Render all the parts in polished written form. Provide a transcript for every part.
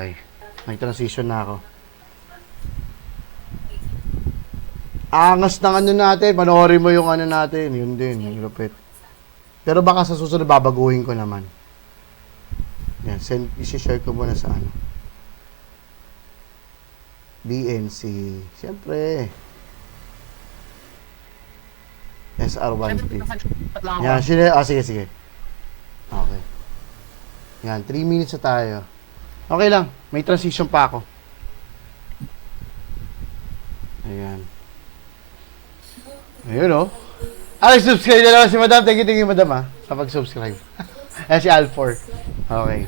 Okay. May transition na ako. Angas ng ano natin. Panoorin mo yung ano natin. Yun din, yung lupit. Pero baka sa susunod babaguhin ko naman. Yan, isi-share ko muna sa ano. BNC. Siyempre. SR1P. Yan, sige. Okay. Yan, 3 minutes na tayo. Okay lang, may transition pa ako. Ayan. Ayun oh. Subscribe na naman si Madam. Thank you Madam sa pag-subscribe. Ayan si Al4. Okay.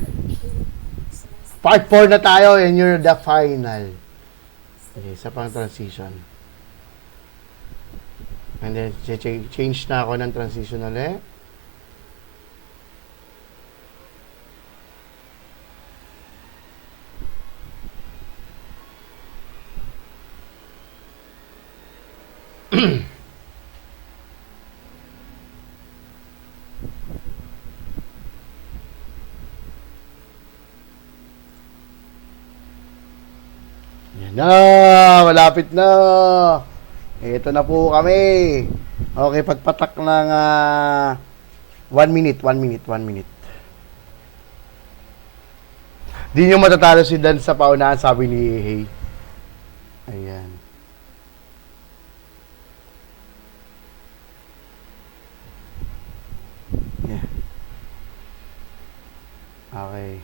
Part 4 na tayo and you're the final. Okay, isa pang transition. And then, change na ako ng transition ulit. Yan na, malapit na. Ito na po kami. Okay, pagpatak ng 1 minute. Di nyo matatalo si Dan sa paunahan, sabi ni Hey. Ayan. Yeah. Okay.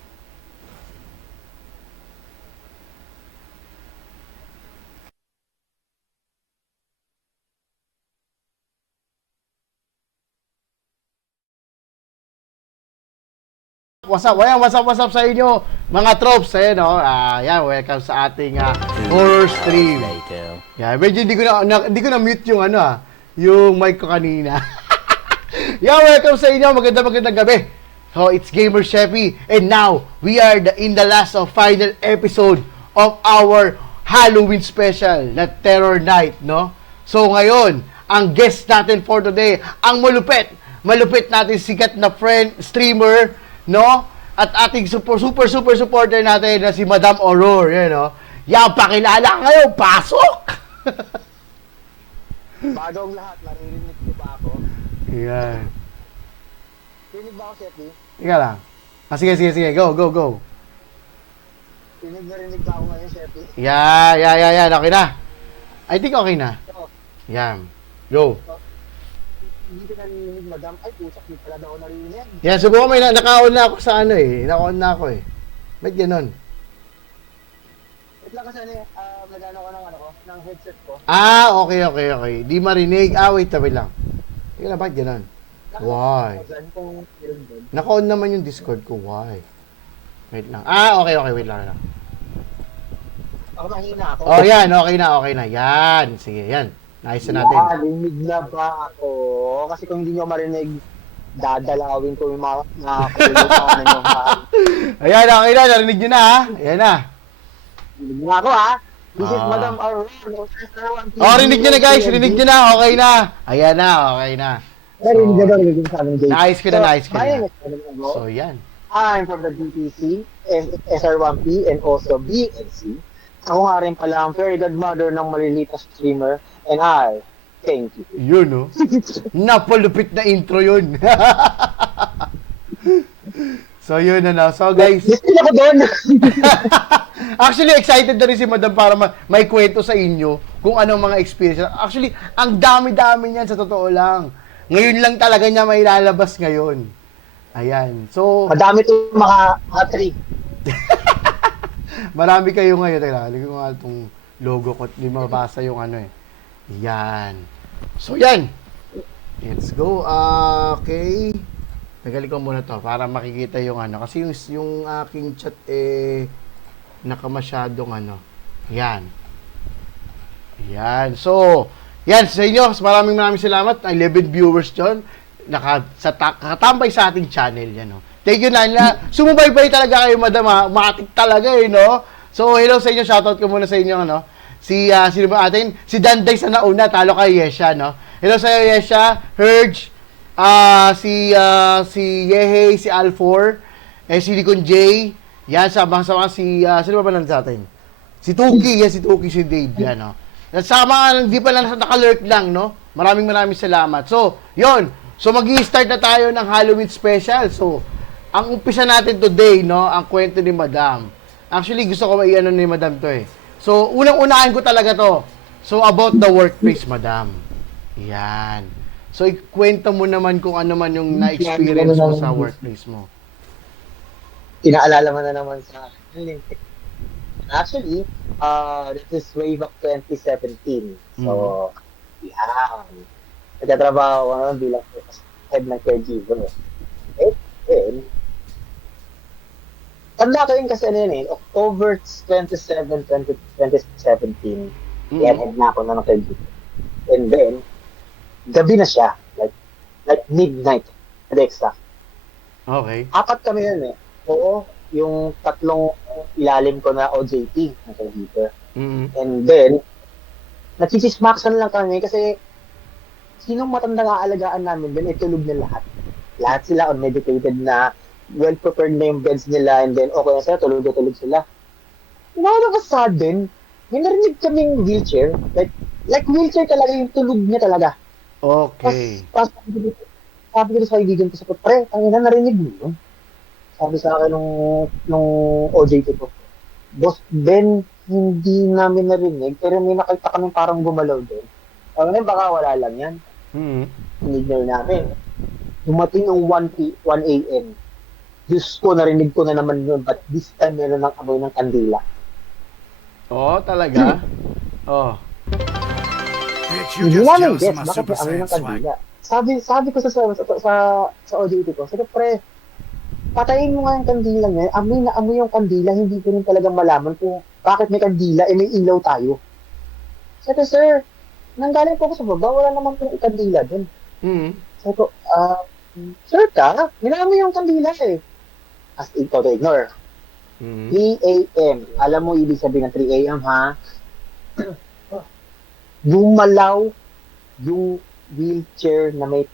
What's up sa inyo, mga tropes, ayan o. Yan, welcome sa ating horror stream. Yan, medyo hindi ko na mute yung yung mic ko kanina. Yan, welcome sa inyo, magandang gabi. So, it's Gamer Sheppy, and now, we are in the last of final episode of our Halloween special, na Terror Night, no? So, ngayon, ang guest natin for today, ang malupit natin sikat na friend, streamer, no? At ating super supporter natin na si Madam Aurora, yan, no? Yan, pakilala ngayon, pasok! Bagong lahat, naririnig ko ba ako? Yan. Rinig ba ako, Sheppy? Ika lang. Sige, go. Rinig ba ako ngayon, Sheppy? Yan, okay na. I think okay na. So, Yan. Go. hindi ko naririnig, madam. Ay, pusak, di pala daw ako naririnig. Yan, subukan mo, naka-on na ako sa naka-on na ako eh. Ba't ganon? Wait lang kasi nagano ko ng headset ko. Okay. Di marinig. Wait lang. Ika lang, ba't ganon? Why? Naka-on naman yung Discord ko. Why? Wait lang. Okay. Wait lang. Ako mahina ako. Oh, yan. Okay na. Yan. Sige, yan. Naayos na natin. Rinig na ba ako? Kasi kung hindi nyo marinig, dadalawin ko yung mga kululusan nyo, ha? Ayan, okay na. Narinig nyo na, ha? Ayan na. Rinig na ako, ha? This is Madam Aurora. Rinig nyo na, guys. Rinig nyo na. Okay na. Ayan na. Okay na. Rinig na daw, rinig sa aming date. Naayos ko na. My name is Madam Aurora. So, yan. I'm from the DTC, SR1P, and also BNC. Ako nga rin pala ang fairy godmother ng maliliit na streamer, and I thank you. Yun, no? Napalupit na intro yun. So, yun na. So, guys. Ako doon! Actually, excited na rin si Madam para may kwento sa inyo kung anong mga experience. Actually, ang dami-dami niyan sa totoo lang. Ngayon lang talaga niya may lalabas ngayon. Ayan. So, Madami itong mga trick. marami kayo ngayon. Teka, halika ko nga itong logo ko. Hindi mabasa yung Yan. So, yan. Let's go. Okay. Nagali ko muna to para makikita yung Kasi yung aking chat nakamasyadong Yan. Yan. So, yan sa inyo. Maraming salamat. 11 viewers dyan. Nakatambay sa ating channel. Yan, no? Thank you, Nanya. Sumubaybay talaga kayo, Madam, ha? Matik talaga, no? So, hello sa inyo. Shoutout ko muna sa inyo, sino ba atin? Si Danday sa nauna. Talo kay Yesha, no? Hello sa iyo, Yesha. Herge. Si Yehey, si Al4. Si Silicon J. Yan, sama si, sino ba nandun sa atin? Si Tuki, yan si Tuki, si Dave, yan, no? Nasama, hindi pa lang naka-lurk lang, no? Maraming salamat. So, yon. So, mag-i-start na tayo ng Halloween special. So, ang umpisa natin today, no? Ang kwento ni Madam. Actually, gusto ko i-ano ni Madam to, eh. So, unang-unahan ko talaga to. So, about the workplace, Madam. Yan. So, ikwento mo naman kung ano man yung na-experience mo sa workplace mo. Inaalala mo na naman sa akin. Actually, this is way back 2017. So, yeah. Nagtatrabaho ko naman bilang head ng caregiver. Eh, then, tanda ko yun kasi ano yun eh, October 27, 2017, head na ako ng caregiver. And then, gabi na siya, like midnight, exact. Okay. 4 kami yun eh. Oo, yung 3 ilalim ko na OJT na caregiver. And then, nagsisismaksan lang kami kasi sinong matandang aalagaan namin din, tulog na lahat. Lahat sila unmedicated na, well-prepared na yung beds nila, and then okay na sila, tulog sila. All of a sudden, may narinig kaming wheelchair, like wheelchair talaga, yung tulog niya talaga. Okay. Tapos sabi ko sa kaibigan ko, pre, tangina, narinig mo yun? Sabi sa akin nung OJT ko, Boss Ben, hindi namin narinig, pero may nakita kami parang gumalaw doon. Sabi na, baka wala lang yan. Narinig namin. Dumating ang 1 a.m. Diyos ko, narinig ko na naman yun, but this time meron ng amoy ng kandila. Oh, talaga? Oh. Hindi namin guess, bakit may amoy ng kandila? Sabi ko sa OJT ko, sabi, pre, patayin mo nga yung kandila niya, amoy na amoy yung kandila, hindi ko rin talaga malaman kung bakit may kandila, may ilaw tayo. Sabi, sir, nanggaling po ako sa baba, wala naman pong kandila dun. Sabi ko, sir ka, minamoy yung kandila eh. As in, to ignore. 3 a.m. Alam mo, ibig sabihin ng 3 a.m. ha? Lumalaw yung wheelchair na may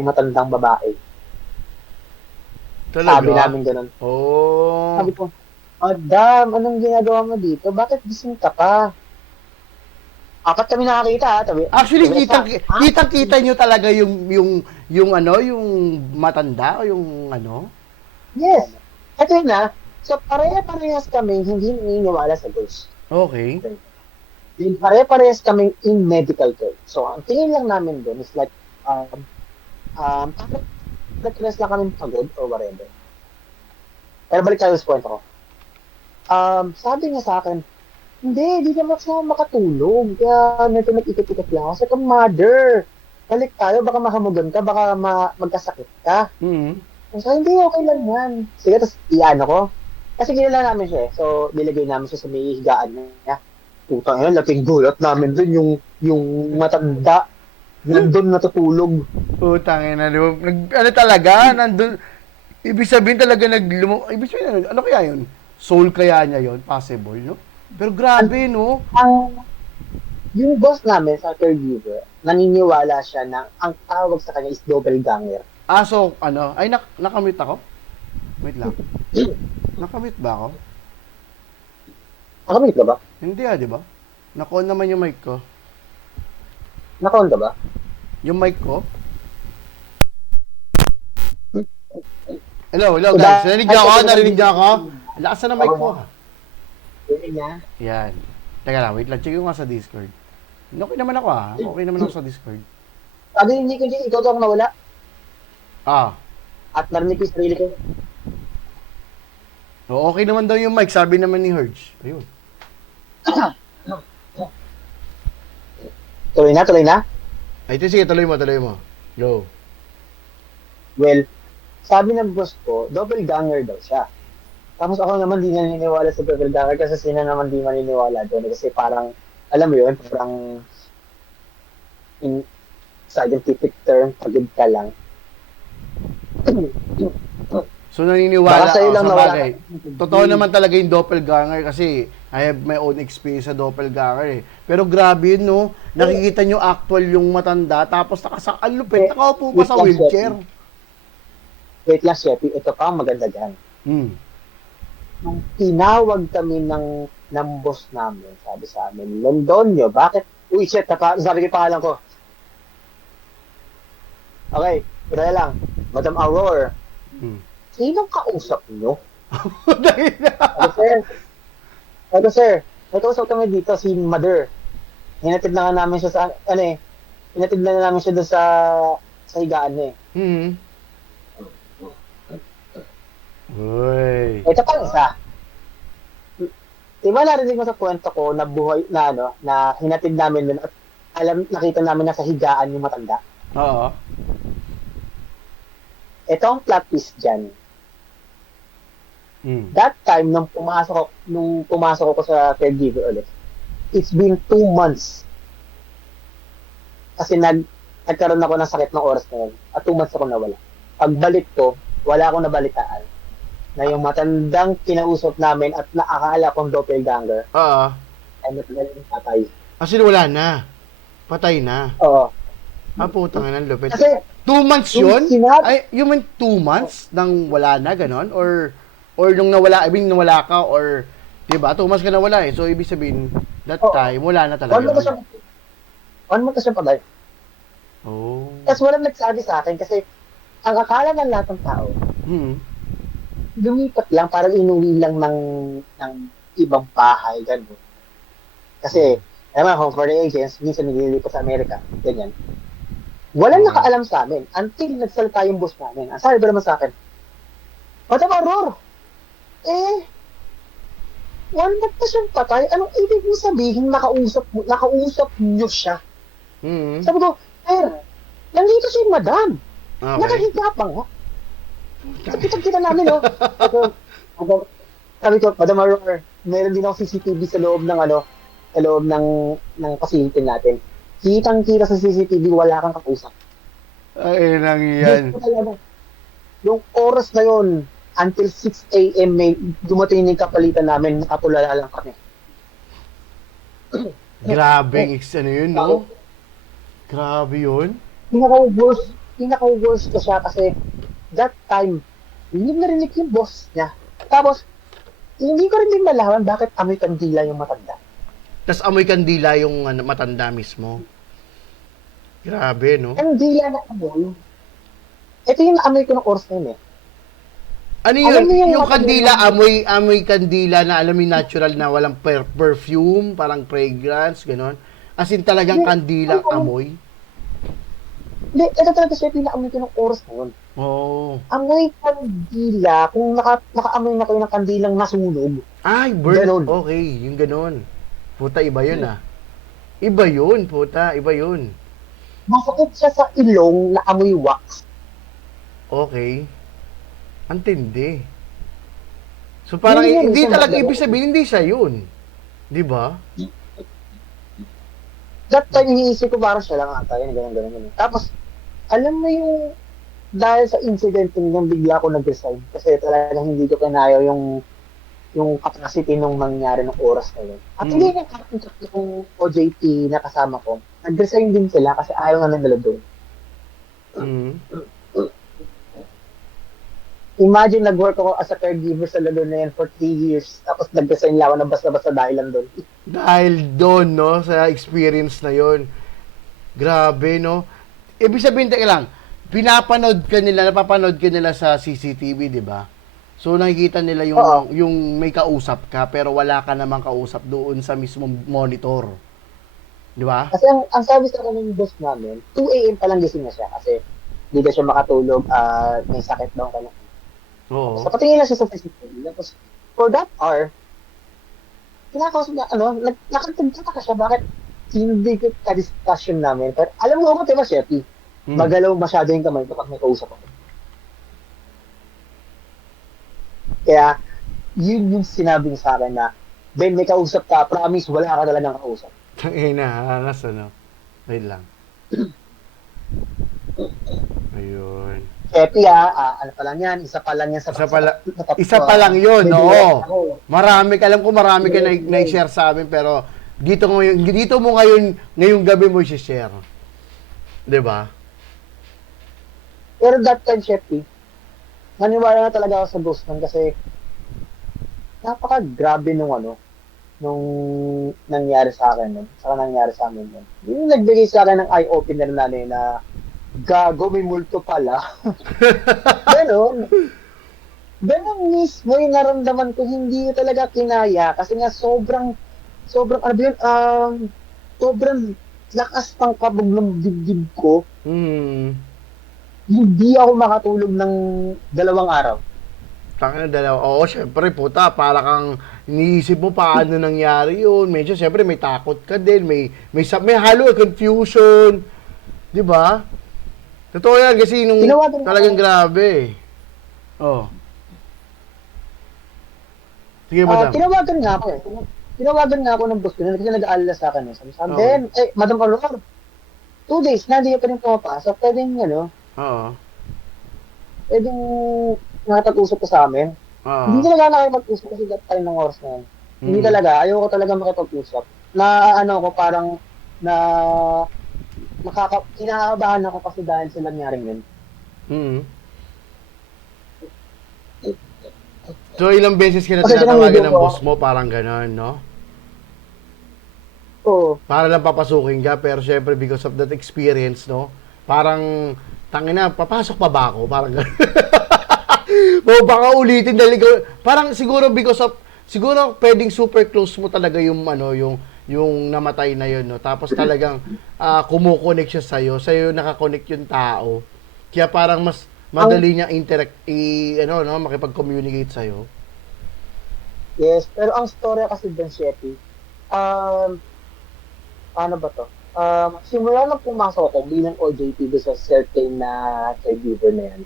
matandang babae. Talaga? Sabi namin ganun. Oh. Sabi ko, Madam, anong ginagawa mo dito? Bakit gising ka pa? 4 kami nakakita ha. Actually, kitang-kita nyo talaga yung matanda o yung ano? Yes. Ito yun na. So, pare-parehas kami hindi naniniwala sa ghost. Okay. Pare-parehas kami in medical care. So, ang tingin lang namin doon is like, nag-rest lang kami pagod or whatever. Pero balik tayo sa point ako. Sabi niya sa akin, hindi naman siya makatulog. Kaya nito nag-ikot-ikot lang ako. Sabi ko, mother, balik tayo, baka mahamugan ka, baka magkasakit ka. So, hindi, okay lang yan. Sige, tapos iyan ako. Kasi kilala namin siya eh. So, nilagay namin siya sa may higaan niya. Putang ina, laking gulat namin dun yung matanda. Nandun natutulog. Putang ina, ano talaga? Nandun, ibig sabihin talaga ibig sabihin, ano kaya yun? Soul kaya niya yun? Possible, no? Pero grabe, no? Yung boss namin sa caregiver, naniniwala siya na ang tawag sa kanya is doppelganger. So, ano? Ay, nakamute ako? Wait lang. Nakamute ba ako? Nakamute ka ba? Hindi di ba? Naka-on naman yung mic ko. Naka-on ka ba? Yung mic ko? Hello guys. Narinig niyo ako? Lakas na mic ko. Narinig niya? Yan. Teka lang, wait lang. Check ko nga sa Discord. Okay naman ako Okay naman ako sa Discord. Sabi hindi ko dyan, ikaw ang nawala. At narinig ko yung sarili ko. Okay naman daw yung mic, sabi naman ni Herge. Ayun. Tuloy na? Ay, sige, tuloy mo. Go. Well, sabi ng boss ko, doppelganger daw siya. Tapos ako naman di naniniwala sa doppelganger kasi sino naman di maniniwala doon. Kasi parang, alam mo yun, parang in scientific term, pagod ka lang. So naniniwala sa'yo lang sa nawala bagay. Totoo naman talaga yung doppelganger kasi I have my own experience sa doppelganger eh. Pero grabe yun, no? Nakikita nyo actual yung matanda tapos lupit, nakaupo pa sa wheelchair. Wait lang, Sheppy. Ito pa ang maganda dyan. nung tinawag kami ng boss namin, sabi sa amin, Londonio, bakit? Uy, shit, sabi ko yung pangalan ko. Okay, kaya lang, Madam Aurora, sinong kausap nyo? Ano, sir, may kausap kami dito, si Mother. Hinatid na nga namin siya sa, hinatid na namin siya doon sa higaan niya eh. Uy. Ito pang isa. Diba narinig mo sa kwento ko na buhay, na hinatid namin doon at nakita namin na sa higaan yung matanda? Oo. Ito ang plot twist dyan. That time, nung pumasok ako sa caregiver ulit, it's been 2 months. Kasi nagkaroon ako ng sakit ng oras na yun. At 2 months ako nawala. Pagbalik ko, wala akong nabalitaan na yung matandang kinausap namin at naakala kong doppelganger ay matagal yung patay. Kasi wala na. Patay na. Oo. Putang ina, lupit. Kasi 2 months yun? Ay, you mean 2 months nang wala na, ganon? Or nung nawala, I mean, nawala ka, or, diba, 2 months ka nawala eh. So, ibig sabihin, that time, wala na talaga. 1 month ka siya patay. Oh. Tapos walang nagsabi sa akin kasi ang akala ng lahat ng tao, lumipat lang, parang inuwi lang ng ibang bahay, gano'n. Kasi, naman, home for the agents, minsan nililipat sa Amerika, ganyan. Walang nakaalam sa amin until nagsalita yung boss namin. Ang sabi ba naman sa akin, Madam Aurora, 1 month na siyang patay, anong ibig mo sabihin nakausap niyo siya? Sabi ko, nandito si Madam. Nakahiga pa nga. Kita namin, no? Sabi ko, Madam Aurora, meron din ako CCTV sa loob ng sa loob ng facility natin. Kitang-kita sa CCTV, wala kang kausap. Ay, nang yan. Yung oras na yun, until 6 a.m. may dumating yung kapalitan namin, nakatulala lang kami. Grabing ano yun, no? Grabe yun. Pinaka-worst ko siya kasi that time, hindi narinig yung boss niya. Tapos, hindi ko rin din malaman bakit amoy kandila yung matanda. Tapos amoy kandila yung matanda mismo. Grabe, no? Kandila na amoy. Ito yung naamoy ko ng oras na yun eh. Ano yun? Yung kandila, amoy kandila na alam mo natural na walang perfume, parang fragrance, gano'n. As in talagang kandilang amoy. Hindi, ito talaga siya pinaamoy ko ng oras na yun. Oh. Amoy kandila, kung nakaamoy na kayo ng kandilang nasunog. Ay, burn. Ganon. Okay, yung gano'n. Puta, iba yun ah. Iba yun, puta, iba yun. Masakit siya sa ilong na amoy wax. Okay. Antindi. So parang hindi talaga ibig sabihin, hindi siya yun. Di ba? That time, iniisip ko parang siya lang ata yun, gano'n. Tapos, alam mo yung, dahil sa incident nung bigla ako nag-resign, kasi talagang hindi ko kinaya yung capacity nung nangyari ng oras na yun. At hindi yung OJT na kasama ko, nag-resign din sila kasi ayaw nga nila doon. Imagine, nag-work ako as a caregiver sa Lalo na yan for 3 years, tapos nag-resign lang ako na basta-basta dahil lang doon. Dahil doon, no? Sa experience na yon. Grabe, no? Ibig sabihin, teka lang, napapanood ka nila sa CCTV, di ba? So, nakikita nila yung may kausap ka, pero wala ka namang kausap doon sa mismong monitor. Di ba? Kasi ang sabi sa akin ng boss namin, 2 a.m. pa lang gising na siya kasi hindi na siya makatulog, may sakit daw ka na. Oo. So, patingin lang siya sa CCTV. Tapos, for that hour, kinakausap na, nakagtagtata ka siya, bakit hindi ko ka-discussion namin. Pero alam mo ako, diba, Sheppy? Magalaw masyado yung kamay kapag may kausap ako. Kaya, yun yung sinabi niya sa akin na, Ben, may kausap ka, promise, wala ka talagang kausap. Tangina, hanas ano. Wait lang. Ayun. Sheppy, ano pa lang yan, isa pa lang yan sa isa pa lang yun, oo. Marami ka na-share sa amin, pero dito mo ngayong gabi mo i-share. 'Di ba? Pero that time, Sheppy, maniwala na talaga ako sa ghost nun kasi napaka-grabe nung nangyari sa akin nun. Saka nangyari sa amin nun. Yung nagbigay sa akin ng eye-opener na na gago, may multo pala. Ganon. Ganon mismo yung naramdaman ko, hindi ko talaga kinaya. Kasi nga sobrang, ano ba yun, sobrang lakas pang kabog ng dibdib ko. Hindi ako makatulog ng 2 araw. Tangina dalawa. Oo, syempre, puta, para kang iniisip mo paano nangyari yun. Medyo, syempre, may takot ka din. May halo, confusion. Di ba? Totoo yan, kasi nung Tinawagan talagang ako. grabe. Oh. Sige, madam. Tinawagan nga ako eh. Tinawagan nga ako ng boss ko na kasi nag-aalala sa akin. Sabi, Okay. Madam Aurora, 2 days na, hindi ka pa rin pumapasok. Pwedeng, Oo. pwedeng nakapag-usap ka sa amin. Oo. Hindi talaga nakipag-usap kasi that time ng oras na yun. Hindi talaga, ayoko talaga makipag-usap. Ko parang, na, kinakabahan ako kasi dahil sa nangyaring yun. Mm. So, ilang beses ka na Kasi tinatawagan tinanong ng ko, boss mo, parang gano'n, no? oo, Para lang papasukin ka, pero syempre, because of that experience, no? Parang, tangina, papasok pa ba ako? Parang gano'n. O baka ulitin dahil parang siguro because of siguro pwedeng super close mo talaga yung yung namatay na yun, no. Tapos talagang kumo-connect siya sa iyo naka-connect yung tao. Kaya parang mas madali niya makipag-communicate sa iyo. yes, pero ang storya kasi doon, Sheppy, paano ba to? Simula nang pumasok ako bilang OJT doon sa certain na caregiver na yan,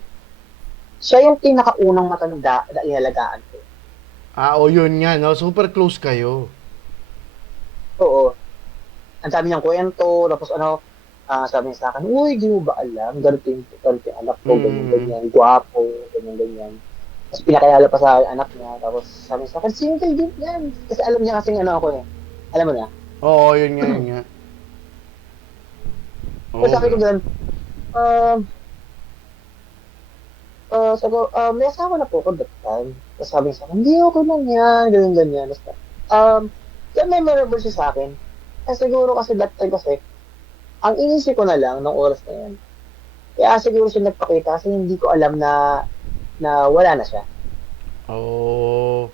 siya yung pinakaunang matanda na inalagaan ko. O yun nga, no. Super close kayo. Oo. Ang dami niyang kwento, tapos sabi niya sa akin, uy, di mo ba alam? Ganito yung anak ko, Mm. ganyan, gwapo, ganyan. Tapos pinakilala pa sa anak niya, tapos sabi niya sa akin, single din yan. Kasi alam niya kasing ako eh. Alam mo na? Oo, yun nga, yun nga. Tapos Oo, sabi ko bro. ganun, sabi ko, may asawa na po ako that time. Tapos sabi niya sa akin, hindi, okay lang yan, ganyan. Basta, kaya memorable siya sa akin. Siguro kasi that time kasi, ang inisip ko na lang nung oras na yan, kaya siguro siya nagpakita kasi hindi ko alam na wala na siya. Oh,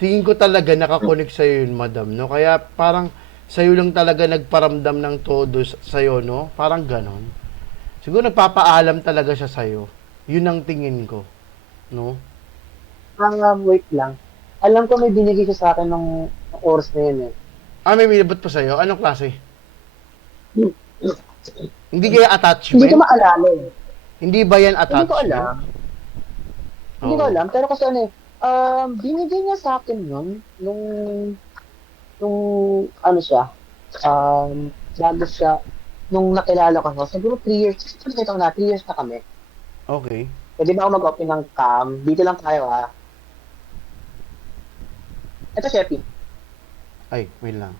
tingin ko talaga nakakonek sa'yo yun, madam, no? Kaya parang sa'yo lang talaga nagparamdam ng todo sa'yo, no? Parang ganon. Siguro nagpapaalam talaga siya sa'yo. Yun ang tingin ko, no? Wait lang. Alam ko may binigay siya sa akin nung oras na yun eh. May binabot pa sa'yo? Anong klase? Hindi kaya Hindi ko attachment? maalala eh. Hindi ba yan Hindi ko attachment? alam. Hindi ko Oo. alam. Pero kasi binigay niya sa akin yun nung siya, bago siya, nung nakilala ko siya, siguro 3 years, ito na, 3 years na kami. Okay. Pwede ba ako mag-open ng cam? Dito lang tayo ha. Ito, Sheppy. Ay, wait lang.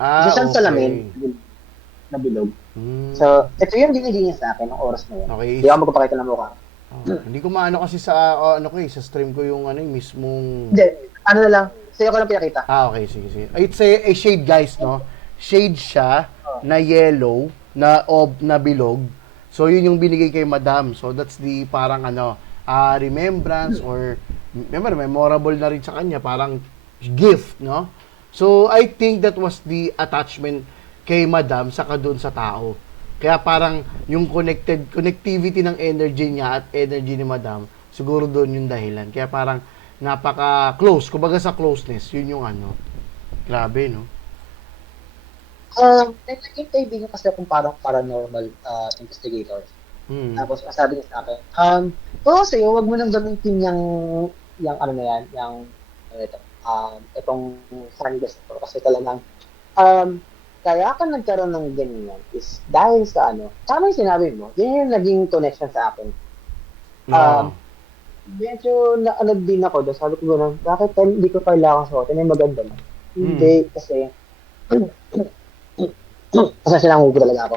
Isa siyang salamin Okay. na bilog. Hmm. So, ito yung binigay niya sa akin ng oras na yun. Okay. Hindi ako magpapakita ng mukha. Hindi ko maano kasi sa sa stream ko yung yung mismong Hindi, ano na lang, sa'yo ko lang pinakita. Okay, sige, sige. It's a shade, guys, no? Shade siya na yellow, na bilog. So, yun yung binigay kay Madam. So, that's the parang remembrance or memorable na rin sa kanya, parang gift, no? So, I think that was the attachment kay Madam saka doon sa tao. Kaya parang yung connectivity ng energy niya at energy ni Madam, siguro doon yung dahilan. Kaya parang napaka-close, kumbaga sa closeness, yun yung grabe, no? Naging kaibigan kasi akong parang paranormal investigator. Hmm. Tapos, sabi niya sa akin, oo, sa'yo, wag mo nang gamitin yung ano na yan, itong fungus ito. Kasi talagang, kaya ka nagkaroon ng ganyan is dahil sa tama yung sinabi mo, yun yung naging connection sa akin. No. Medyo din ako doon. Sabi ko gano'n, bakit hindi ko kailangan suotin? May maganda na. Hindi, kasi, kasi sinangubo talaga ako.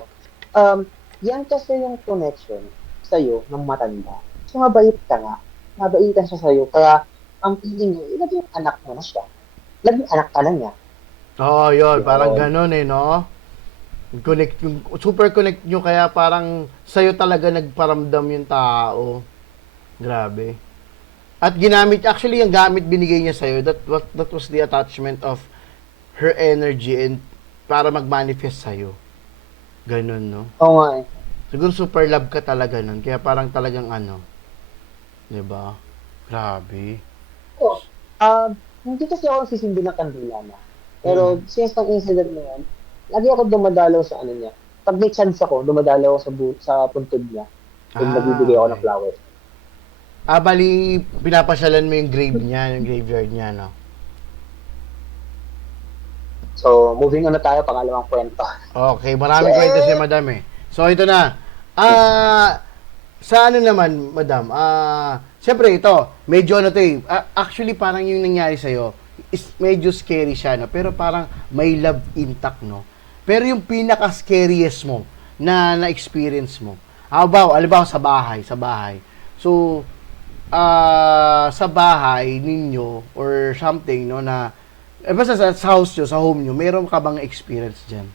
Yan kasi yung connection sa'yo ng matanda. So, mabait ka nga. Mabaitan siya sa'yo. Kaya, ang feeling niya, naging anak mo na siya. Naging anak ka na niya. Oo, yun. Yun. Parang ganun no? Connect yung, super connect nyo kaya parang sa'yo talaga nagparamdam yung tao. Grabe. At ginamit, actually, yung gamit binigay niya sa'yo, that was the attachment of her energy and para mag-manifest sa'yo. Ganun, no? Oo nga eh. Siguro super love ka talaga nun. Kaya parang talagang ano. 'Di ba? Grabe. So, hindi kasi ako sisindi ng kandila na. Pero since ang incident na yan, lagi ako dumadalaw sa ano niya. Pag may chance ako, dumadalaw ako sa puntod niya. Kung nagbibigay ako ng Okay. flowers. Bali, pinapasyalan mo yung grave niya, yung graveyard niya, no? So, moving on na tayo, pangalawang kwento. Okay, marami kwento si Madam eh. So, ito na. Sa ano naman, Madam? Siyempre ito, medyo ano to eh. Actually, parang yung nangyari sa'yo, is medyo scary siya, no? Pero parang may love intact, no? Pero yung pinaka-scariest mo na-experience mo, halimbawa sa bahay. So, sa bahay ninyo or something, no, na basta sa house nyo, sa home nyo, meron ka bang experience dyan?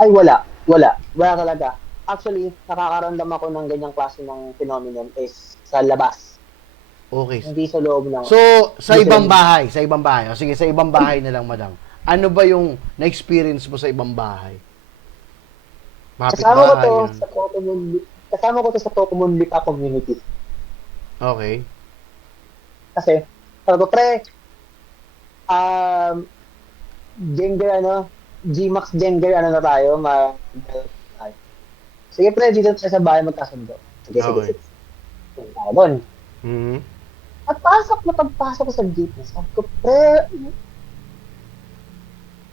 Ay, wala. Wala. Wala talaga. Actually, nakakaramdam ako ng ganyang klase ng phenomenon is sa labas. Okay. Hindi sa loob ng... So, sa ibang bahay. O, sige, sa ibang bahay na lang, madam. Ano ba yung na-experience mo sa ibang bahay? Kasama ko Kapit-bahay, to yun. sa Pokemon Lipa community. Okay. Kasi, sabi ko, pre, Gengar, Gmax Gengar, na tayo, sige, pre, dito tayo sa bahay magkasundo. Sige. Yung tao doon. Mm-hmm. Pagpasok ko sa gate, sabi ko, pre,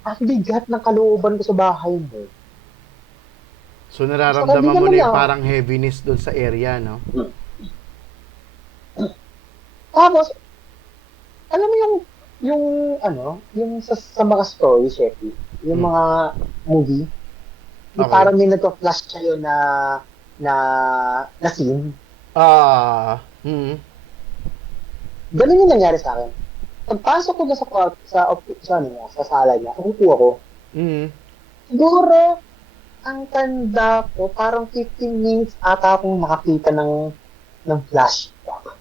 ang bigat ng kalooban ko sa bahay mo. So, nararamdaman mo na yung lang. parang heaviness doon sa area, no? Tapos, alam mo yung sa mga story, Sheppy, yung mga movie, yung Okay. parang may nagpa-flash sa'yo na scene. Ganun yung nangyari sa akin. Pagpasok ko na sa sala niya, umupo ako. Siguro, ang tanda ko, parang 15 minutes ata akong nakakita ng flashback.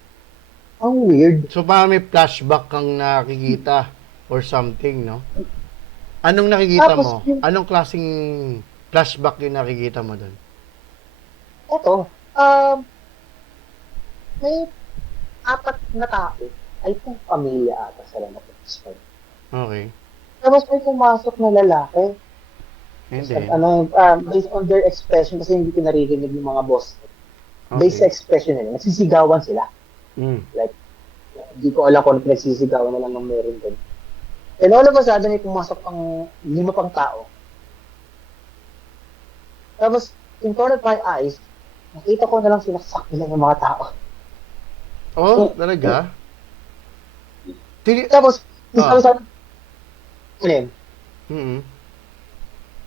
Ang weird. So, parang may flashback kang nakikita or something, no? Anong nakikita Tapos, mo? Anong klaseng flashback yung nakikita mo doon? Eto, may 4 na tao. I think pamilya ata sila na picture. Okay. Tapos may pumasok na lalaki. And So, then, based on their expression, kasi hindi ko naririnig yung mga boss. okay. Based sa expression nila, nagsisigawan sila. Like, hindi ko alam kung nagsisigawan na lang ng meron din. And all of a sudden, may pumasok pang 5 pang tao. Tapos, in front of my eyes, nakita ko na lang sinaksak nila ng mga tao. Oh, talaga? Tapos, sabi sa akin,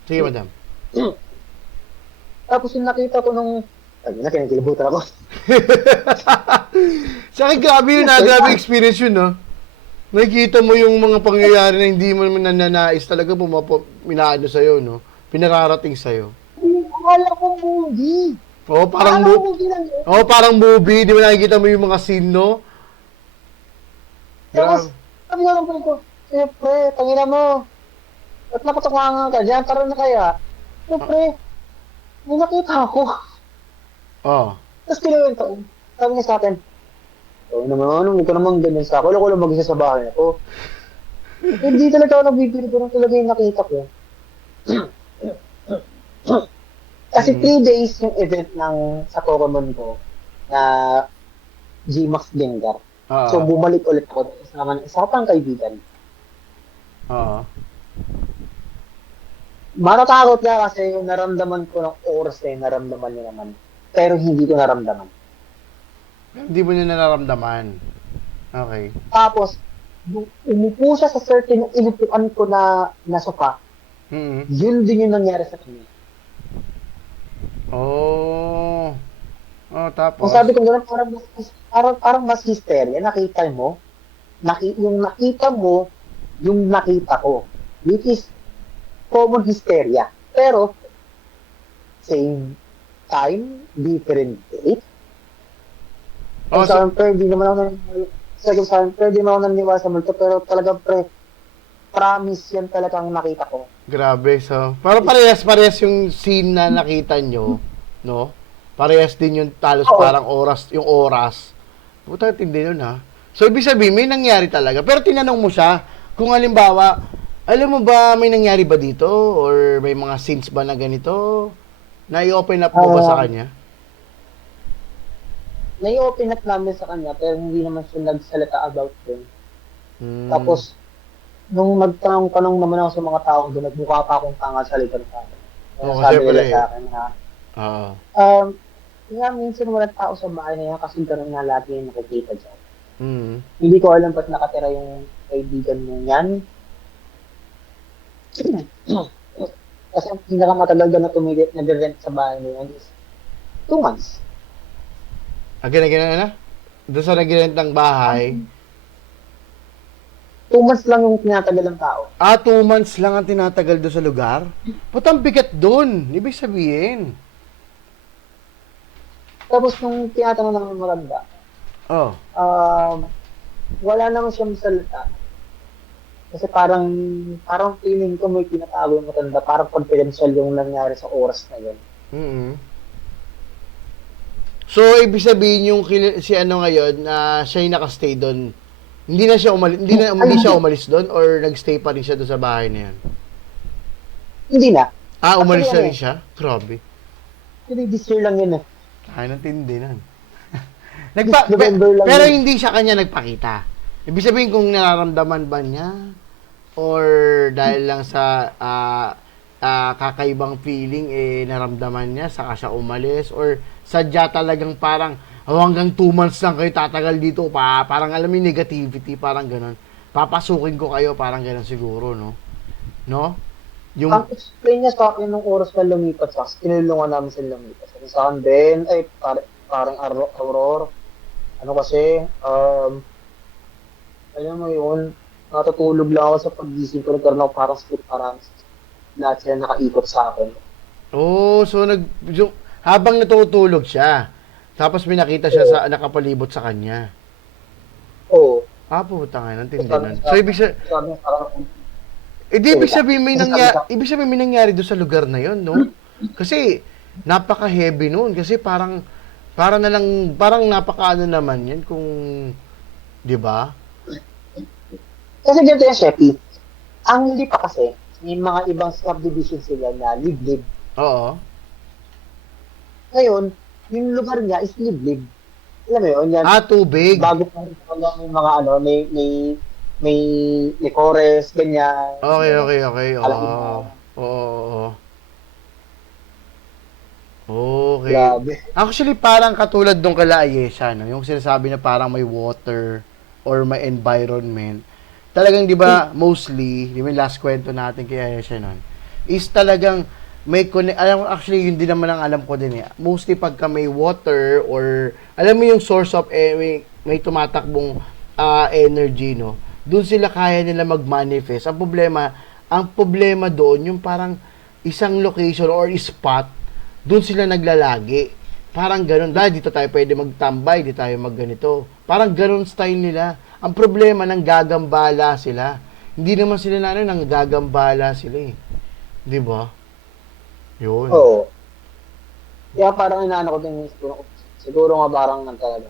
Sige, madam. tapos yung nakita ko nung, kinagilibutan ako. Sa akin, grabe yun grabe experience yun, no? Nakikita mo yung mga pangyayari na hindi mo naman nananais talaga minaano sa'yo, no? Pinararating sa'yo. Akala ko movie. Oo, parang movie lang yun. Oo, parang movie. Di ba nakikita mo yung mga scene, no? Tapos, sabi nga lang ko, siyempre, tangina mo. At napatakangan ka dyan, tara na kaya. Siyempre, may nakita ako. Oh. Tapos kinuwento ko. Sabi niya sa akin, hindi ka naman ganyan sa akin. Wala ko lang mag-isa sa bahay ako. Hindi talaga ako nagbibili ko lang talaga yung nakita ko. Kasi 3 days yung event sa Pokemon ko na Gmax Gengar. So bumalik ulit ako kasama ng isa pang kaibigan. Matatakot nga kasi yung naramdaman ko ng oras na yung naramdaman niya naman. Pero hindi ko naramdaman. Hindi mo niya nararamdaman. Okay. Tapos, nung umupo siya sa certain inupuan ko na sofa, yun din yung nangyari sa kanya. Oh. Oh, Kung tapos? sabi ko gano'n, parang mas hysteria, nakita mo, yung nakita mo, yung nakita ko. Which is common hysteria. Pero, same time, different date. Oh, Kung sa so, akin, pre, hindi naman ako naniniwala. Kung sa akin, pre, hindi naman ako naniniwala sa multo, pero talaga, pre, promise yan talaga ang nakita ko. grabe. So, para parehas yung scene na nakita nyo, no? Parehas din yung talos Oo. parang yung oras. Puta, tindi nun ha. So, ibig sabihin, may nangyari talaga. Pero tinanong mo siya, kung halimbawa, alam mo ba, may nangyari ba dito? Or may mga scenes ba na ganito? Na i-open up mo ba sa Um, kanya? Nai-open up namin sa kanya, pero hindi naman siya nagsalita about them. Hmm. Tapos, nung nagtanong-tanong naman ako sa mga tao doon, nagmukha pa akong tanga sa likod sa akin. Kaya Oo, sabi nila sa syempre. akin na, Oo. um, kaya minsan walang tao sa bahay na yan kasi ganun nga lagi yung nakikita dyan. Hmm. Hindi ko alam ba't nakatira yung kaibigan mo yan. Kasi ang pinakamatagal doon na tumigit nag-rent sa bahay na yan is 2 months. Again, ano? Doon sa nag-rent ng bahay, 2 months lang yung tinatagal ng tao. 2 months lang ang tinatagal doon sa lugar? Putang bigat doon. Ibig sabihin. Tapos nung tinatanong ng maganda, Oh. um, wala naman siyang salita. Kasi parang feeling ko may tinatago yung matanda. Parang confidential yung nangyari sa oras na yun. Mm. So, ibig sabihin yung si ano ngayon, na siya yung nakastay doon. Hindi na siya umalis, Ay, hindi siya umalis doon or nagstay pa rin siya doon sa bahay na yan. hindi na. Actually, Umalis na ano rin eh. siya? Grabe. Actually, this year lang yun eh. Ay, natindi nun. This November lang Pero yun. hindi siya kanya nagpakita. Ibig sabihin kung nararamdaman ba niya or dahil lang sa kakaibang feeling naramdaman niya saka siya umalis or sadya talagang parang hanggang 2 months lang kayo tatagal dito parang alam mo yung negativity parang ganun papasukin ko kayo parang ganun siguro no yung Ang explain niya sa akin nung oras na lumipat sa akin, tinulungan namin sila lumipat. Sabi sa akin, Ben, ay, parang Aurora, ano kasi, alam mo yun, natutulog lang ako sa pagising ko, nagkaroon ako parang sleep paralysis. Lahat sila nakaikot sa akin. so habang natutulog siya tapos may nakita siya Oo. sa nakapalibot sa kanya Oo. puta nga Tapos tindi sabi nun niya so sa akin, sabi niya parang, ibig salita. sabihin Kasi sabi sa ibig sabihin may nangyari doon sa lugar na 'yon, no? Kasi napaka-heavy noon kasi parang napakaano naman 'yan kung 'di ba? kasi ganito yung Sheppy. Ang hindi pa kasi, may mga ibang subdivision sila na liblib. Oo. Ngayon, yung lugar niya is liblib. Alam mo yun, yan, Tubig. bago pa rin talaga may mga ano, may licores, ganyan, Okay, may okay, okay. Oo. alainan. Oo. Okay. Grabe. Actually, parang katulad nung kala Ayesha, no? Yung sinasabi na parang may water or may environment. Talagang, di ba, mostly, di ba yung last kwento natin kay Ayesha nun, is talagang actually, yun din naman ang alam ko din eh. Mostly pagka may water or, alam mo yung source of, may tumatakbong energy, no? Doon sila kaya nila mag-manifest. Ang problema doon, yung parang isang location or spot doon sila naglalagi. Parang ganun. Dahil dito tayo pwede magtambay, dito tayo magganito. Parang ganun style nila. Ang problema, nang gagambala sila. Hindi naman sila nang gagambala sila eh. Di ba? Yun. Oo. Kaya parang inaano ko din siguro nga parang nang talaga.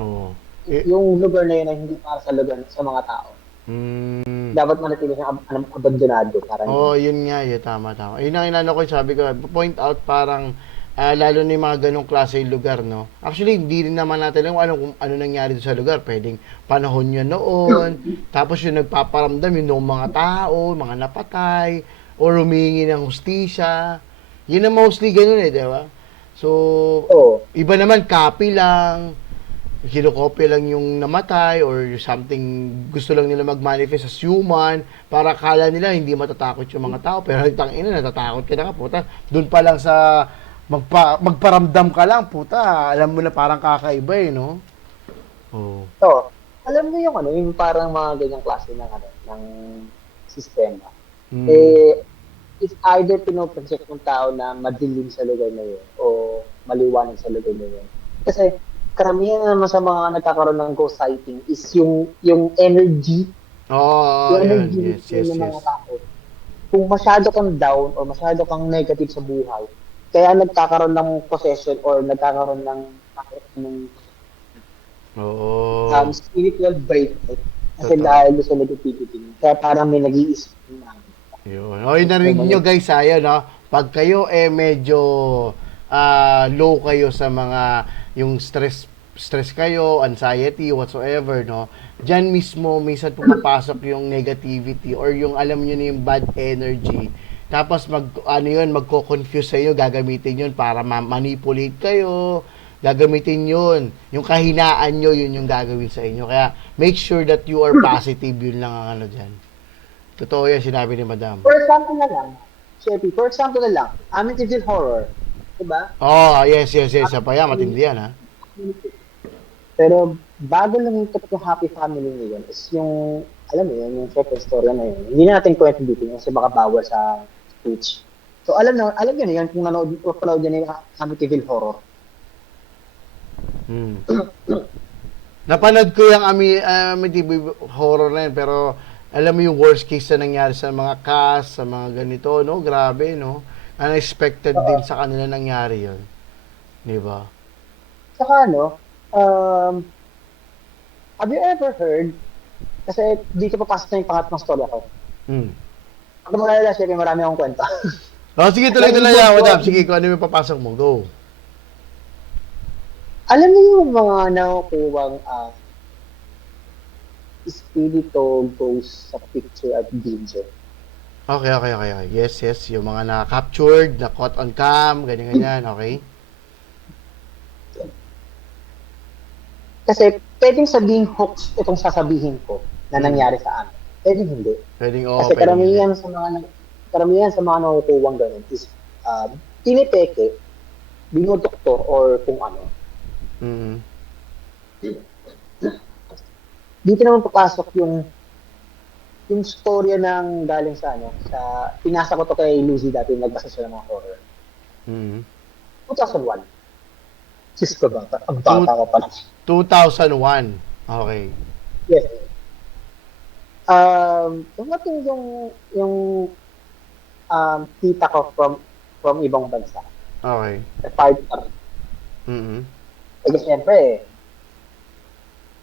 Oo. Yung lugar na yun ay hindi para sa lugar, sa mga tao. Mm. Dapat manatili siyang abandonado. Parang Oh, yun nga, yun, tama. Yun ang inano ko, sabi ko, point out parang, lalo na yung mga ganong klase yung lugar, no? Actually, hindi rin naman natin alam kung ano nangyari doon sa lugar. Pwedeng panahon yun noon, tapos yung nagpaparamdam yun ng mga tao, mga napatay, or humingi ng hustisya. Yun ang mostly ganun di ba? So, oo. iba naman, copy lang, kinokopya lang yung namatay or something gusto lang nila mag-manifest as human para kala nila hindi matatakot yung mga tao pero tang ina natatakot ka na ka puta doon pa lang sa magparamdam ka lang, puta. Alam mo na parang kakaiba eh, no? Oh. So, alam mo yung ano, yung parang mga ganyang klase ng ano, ng sistema. Mm. Eh, it's either pinoproject ng tao na madilim sa lugar na yun o maliwanag sa lugar na yun. Kasi karamihan naman sa mga nagkakaroon ng ghost sighting is yung energy, Oo, yung yun. energy Yes, ng yes. mga tao. Kung masyado kang down o masyado kang negative sa buhay, kaya nagkakaroon ng possession or nagkakaroon ng Oo. spiritual breakdown. Kasi Totoo. dahil sa negativity. Kaya parang may nag-iisip na. Yun. O, narinig nyo guys, ayan, no? Pag kayo medyo low kayo sa mga yung stress kayo, anxiety, whatsoever, no? Diyan mismo minsan pumapasok yung negativity or yung alam niyo na yung bad energy. Tapos magko-confuse sa iyo, gagamitin 'yun para manipulate kayo. Gagamitin 'yun. Yung kahinaan nyo, yun yung gagawin sa inyo. Kaya make sure that you are positive, yun lang ang ano diyan. Totoo yan, sinabi ni Madam. For example na lang, Sheppy, for example na lang, Amityville Horror. Diba? Oh, yes. Sa pa yan, matindi yan, ha? Pero bago lumikot yung Happy Family ngayon is yung, alam mo yun, yung second story na yun. Hindi na natin kwento dito kasi baka bawal sa speech. So alam nyo na yan kung panood yan yung Amityville Horror. Napanood ko yung Amityville Horror na yun, pero alam mo yung worst case na nangyari sa mga cast, sa mga ganito, no? Grabe, no? Unexpected din sa kanila nangyari yun. Di ba? Saka have you ever heard, kasi dito papasok na yung pangatlong story ako. Ako malala, syempre marami akong kwenta. Sige, tuloy yan, Madam. Sige, kung ano yung papasok mo, go. Alam niyo yung mga nakukuwang espiritu ghost sa picture at video? Okay. Yes. Yung mga na-captured, na-caught on cam, ganyan, okay? Kasi pwedeng sabihin hoax itong sasabihin ko na nangyari sa amin. Pwedeng hindi. Pwedeng Kasi karamihan sa mga nakukuwang ganun is pinipeke, binodoktor or kung ano. Dito naman papasok yung storya ng galing sa pinasa ko to kay Lucy dati, nagbasa siya ng mga horror. 2001. Sis ko ba? Ang bata ko pala. 2001. Okay. Yes. Tumating yung tita ko from ibang bansa. Okay. Partner. Eh, siyempre,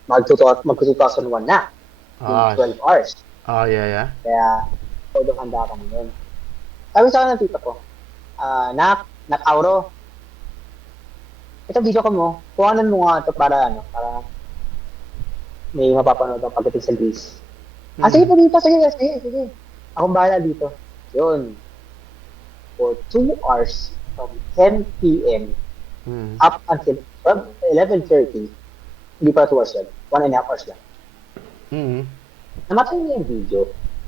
mag-2001 na. Yung 12 hours. Yeah. Kaya, todo handa kami nun. Sabi sa akin ng tita ko, Nak-Auro, ito video ko mo, kuhanan mo nga ito para may mapapanood ang pagdating sa Greece. Sige po dito, sige. Akong bahala dito. Yun. For 2 hours, from 10 p.m. Up until 11:30, hindi pa 2 hours lang, 1.5 hours lang. Namatay niya yung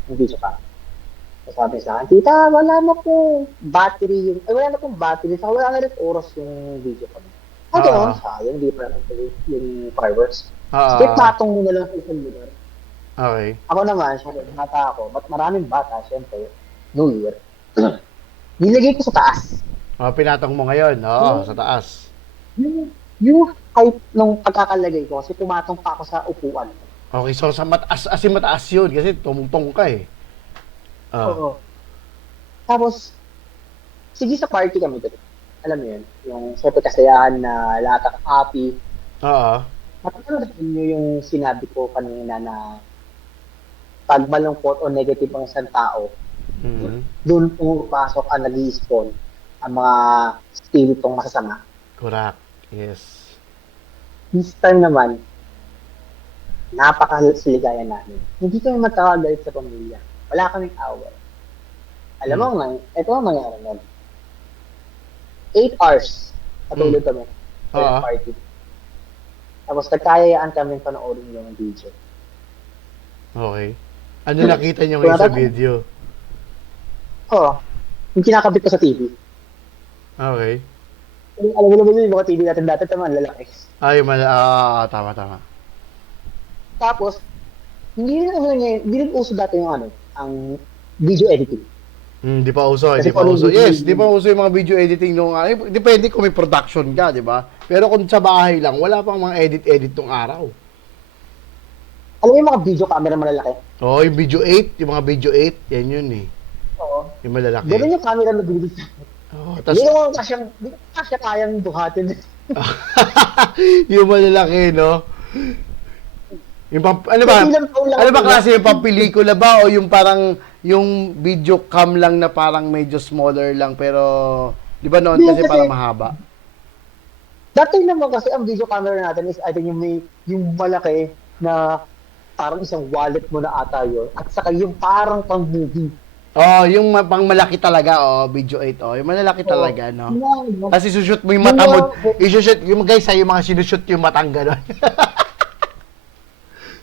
video pa. Sabi sa akin, tita, wala na pong battery saka wala na rin oras yung video pa. Gano'n, sayang, hindi pa naman yung fireworks. Sige, patong mo na lang sa isang lugar. Okay. Ako naman, syempre, bata ako, but maraming bata, syempre, New Year. Nilagay ko sa taas. Pinatong mo ngayon, sa taas. Yung height nung pagkakalagay ko, kasi pumatong pa ako sa upuan. Okay, so sa mataas yun, kasi tumungtong ka eh. Oo. Tapos, sige sa party kami dito. Alam mo yun, yung syempre kasayahan na lahat ng happy. Matutulad niyo yung sinabi ko kanina na pag malungkot o negative ang isang tao, doon pumapasok ang nag-i-spawn ang mga spiritong masasama. Correct. Yes. This time naman, napakasiligaya namin. Hindi kami magkakagalit sa pamilya. Wala kaming away. Alam mo, ito ang nangyari nun. 8 hours katulog kami sa party. Tapos nagkayayaan kami panoorin yung video. Okay. Ano nakita nyo ngayon sa video? Yung kinakabit ko sa TV. Okay. Alam mo naman yung mga TV natin dati, tama, lalaki. Ay, tama, tama. Tapos, hindi rin uso dati yung ang video editing. Di pa uso, Kasi hindi pa kung uso. video Yes, di editing, pa uso yung mga video editing nung, depende kung may production ka, di ba? Pero kung sa bahay lang, wala pang mga edit-edit tong araw. alam mo yung mga video camera malalaki? Oo, yung video 8, yung mga video 8, yan yun eh. Oo. Yung malalaki. Ganun yung camera na binibig. Oo, Hindi tas, naman kasya kayang buhatin. yung malalaki, no? Yung ano ba? Ilang taon lang Ano ba ako klase yung pampelikula ba o yung parang yung video cam lang na parang medyo smaller lang pero 'di ba noon Hindi, kasi kasi- parang mahaba? Dati naman kasi ang video camera natin is I think yung malaki na parang isang wallet mo na ata yun. At saka yung parang pang movie. Oh, yung pang malaki talaga video 8 yung malalaki talaga no. Kasi isushoot mo yung mata mo, isushoot yung guys, yung mga sinushoot yung matang gano'n.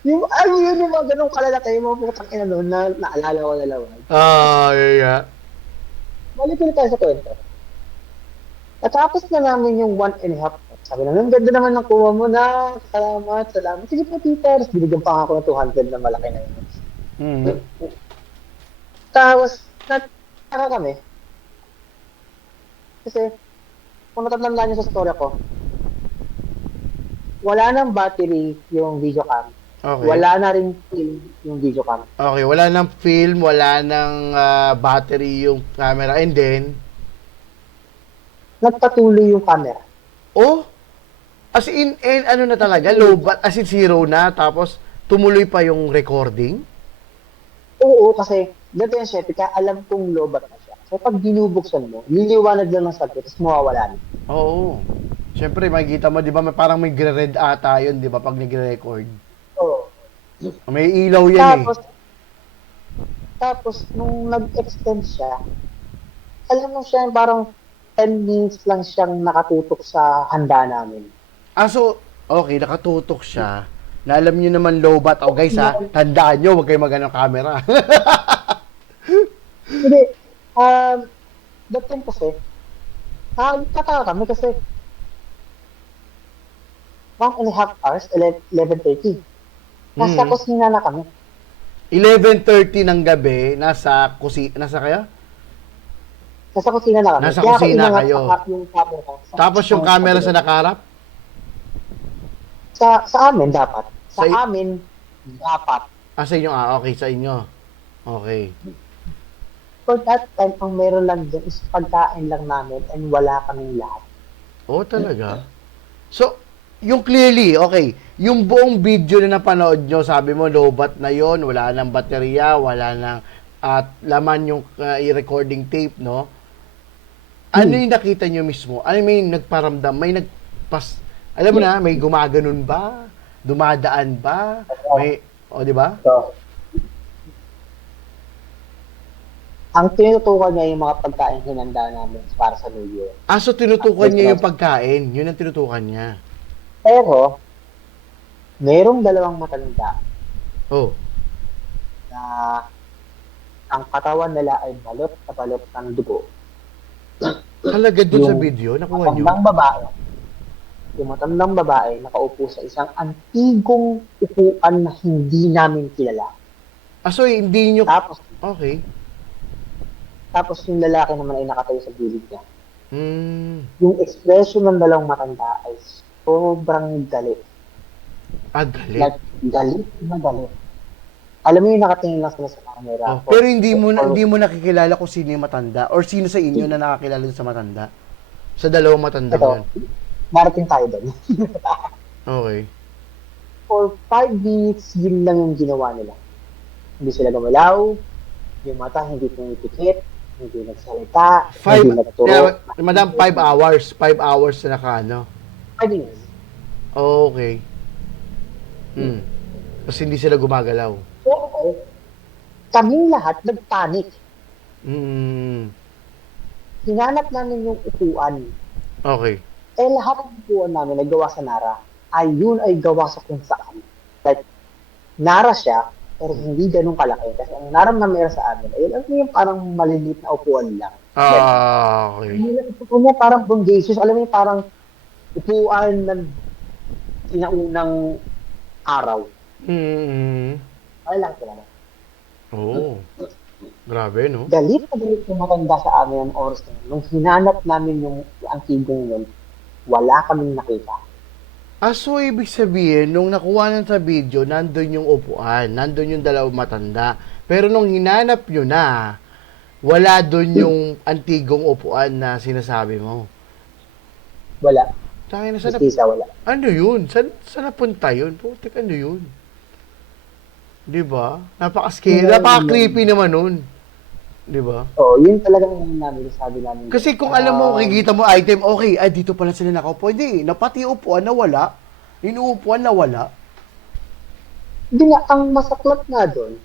Yun yung mga ganong kalalaki, yung mga putang ina noon na naalala ko na lawan. Yeah. Balik ulit tayo sa kwento. Natapos na namin yung 1.5 hours. Sabi na, ang ganda naman ng kuha mo na. Salamat. Sige po, tita. Tapos binigyan pa ako ng 200 na malaki na yun. Mm. Tapos, nataka kami. Kasi, kung natatandaan niyo sa story ko, wala nang battery yung video cam. Okay. Wala na rin film yung video cam. Okay, wala nang film, wala nang battery yung camera and then Nagpatuloy yung camera. as in ano na talaga, low bat, as in zero na tapos tumuloy pa yung recording? Oo, kasi ganito yung syempre, kaya alam kong lobat na siya. So pag binubuksan mo, liliwanag lang ng saglit, tapos mawawala na. Oo. Siyempre, makikita mo, di ba, parang may red ata yun, di ba, pag nagre-record. Oo. May ilaw yan Tapos, nung nag-extend siya, alam mo siya, parang 10 minutes lang siyang nakatutok sa handa namin. So, okay, nakatutok siya. Na alam nyo naman low bat. Guys tandaan nyo, huwag kayo mag-ano camera. Hindi, that time kasi, kataka kami kasi 1.5 hours, 11:30. Nasa kusina na kami. 11:30 ng gabi, nasa kayo? Nasa kusina na kami. Nasa kusina kayo. Yung camera, Tapos yung camera sa nakaharap? Sa amin, dapat. Sa Sa- amin, dapat. Sa inyo, okay, sa inyo. Okay. For that time, ang meron lang dyan is pagkain lang namin and wala kaming lahat. Talaga? So, yung clearly, okay, yung buong video na napanood nyo, sabi mo, low-bat na yon, wala nang baterya, wala nang at laman yung recording tape, no? Ano yung nakita nyo mismo? Ano may nagparamdam? May alam mo na, may gumaganon ba? Dumadaan ba? May, di ba? So, ang tinutukan niya yung mga pagkain hinanda namin para sa New Year. So tinutukan niya yung pagkain. Yun ang tinutukan niya. Pero, merong dalawang matanda na ang katawan nila ay balot na balot ng dugo. Talaga doon sa video, nakuha nyo? Yung matandang babae nakaupo sa isang antigong upuan na hindi namin kilala. So hindi nyo... Tapos, Okay. tapos yung lalaki naman ay nakatayo sa gilid niya. Yung expression ng dalawang matanda ay sobrang galit. Galit? Like, galit na galit. Alam mo yung nakatingin lang sila sa camera. Pero hindi mo nakikilala kung sino yung matanda or sino sa inyo na nakakilala dun sa matanda? Sa dalawang matanda Ito, yun. narating tayo doon. Okay. For 5 minutes, yun lang yung ginawa nila. Hindi sila gumalaw, yung mata hindi pumipikit, hindi nagsalita, hindi nagturo. Madam, 5 hours. 5 hours na nakaano. 5 minutes. Okay. Kasi hindi sila gumagalaw. So, kaming lahat nagpanik. Hinanap namin yung upuan. Okay. Lahat ng upuan namin na gawa sa Nara, ayun ay gawa sa kung saan. Like, Nara siya, pero hindi ganun kalaki. Kasi ang Nara na meron sa amin, ayun yung parang maliliit na upuan lang. Ah, okay. Kanya parang bondacious, alam mo yung parang upuan ng sinaunang araw. Mm. Ay lang sila. Oo. Grabe, no? Galit na galit yung matanda sa amin ng oras na yun. Nung hinanap namin yung antigong yun, wala kaming nakita. Ah, so ibig sabihin, nung nakuha na sa video, nandun yung upuan, nandun yung dalawang matanda. Pero nung hinanap nyo na, wala dun yung antigong upuan na sinasabi mo. Wala. Tangin na, Justisa, wala. ano yun? Saan napunta yun? Putik, ano yun? Di ba? Napaka-scary, napaka-creepy naman nun. Di ba? So, yun talagang yung namin, sabi namin. Kasi kung alam mo, kikita mo item, okay, ay dito pala sila nakaupo. Hindi, napati upuan na wala. Inuupuan na wala. Hindi nga, ang masaklat nga doon,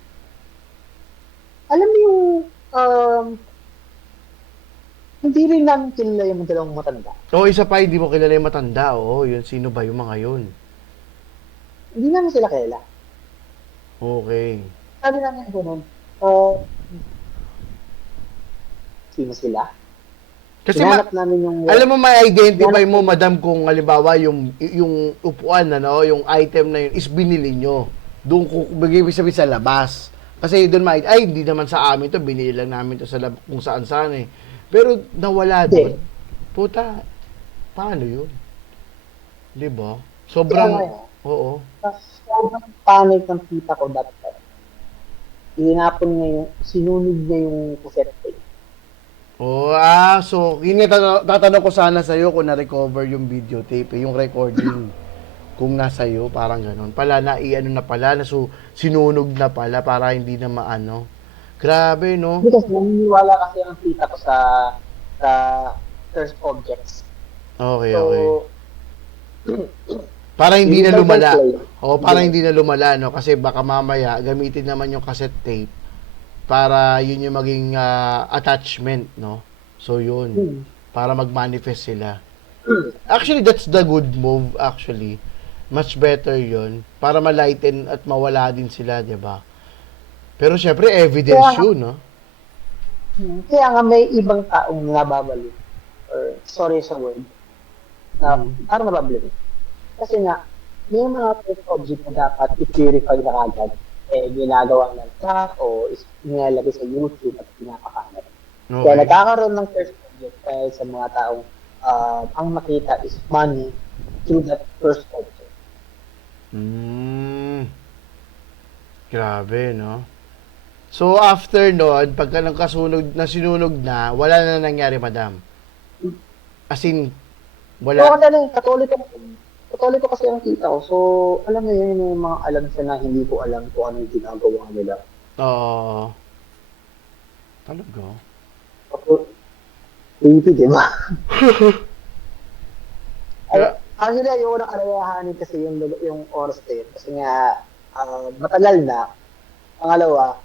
alam mo yung, hindi rin namin kilala yung dalawang matanda. O, isa pa, hindi mo kilala yung matanda. Oo, yun, sino ba yung mga yun? Hindi namin sila kilala. Okay. Sabi namin gano'n, sino sila? Kasi Hinanap namin yung... alam mo, may identify mo, madam, kung halimbawa yung upuan na, no, yung item na yun is binili nyo. Doon ko bigay sabihin sa labas. Kasi doon ay, hindi naman sa amin to, binili lang namin to sa kung saan-saan eh. Pero nawala doon. Puta, paano yun? Di ba? Sobrang, oo. Sobrang panic ng tita ko that time. Inapon niya yung, sinunog niya yung cassette tape. Oh, so, yun nga tatanong ko sana sa'yo kung na-recover yung videotape, yung recording. Kung nasa iyo, parang ganun. Pala, naiano na pala, sinunog na pala para hindi na maano. Grabe, no? Because naniniwala kasi ang tita ko sa first objects. Okay, So, okay. Para hindi na Digital lumala. play. O, para hindi na lumala, no? Kasi baka mamaya, gamitin naman yung cassette tape para yun yung maging attachment, no? So, yun. Para mag-manifest sila. Actually, that's the good move, actually. Much better yun. Para ma-lighten at mawala din sila, di ba? Pero syempre, evidence yun, no? Kaya nga may ibang taong nababalik. Or, sorry sa word. Na parang nababalik. Kasi nga, may mga first object na dapat i-purify na agad. Eh, ginagawa ng chat o nilalagay sa YouTube at pinapakalat. Okay. Kaya nagkakaroon ng first object dahil sa mga taong ang makita is money through that first object. Grabe, no? So, after nun, pagka sinunog na, wala na nangyari, madam? As in, wala? So, kasi katoliko kasi ang tita ko. So, alam mo yun, yung mga alam siya na hindi ko alam kung anong ginagawa nila. Oo. Talaga? Creepy, di ba? Actually, ayoko nang alayahanin kasi yung oras na yun. Kasi nga, matagal na. Pangalawa,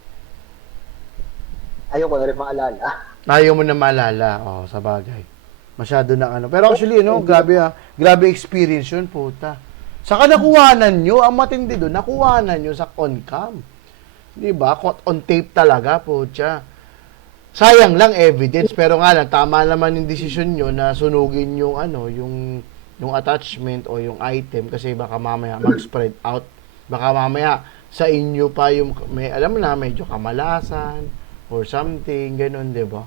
ayoko na rin maalala. Ayaw mo na maalala. Oo, sa bagay. Masyado na ano. Pero actually, grabe grabe experience yun, puta. Saka nakuhanan nyo, ang matindi doon, nakuhanan nyo sa on-cam. Diba? On tape talaga, puta. Sayang lang evidence, pero nga lang, tama naman yung desisyon nyo na sunugin yung yung attachment o yung item kasi baka mamaya mag-spread out. Baka mamaya sa inyo pa yung, alam mo na, medyo kamalasan or something, ganun, diba?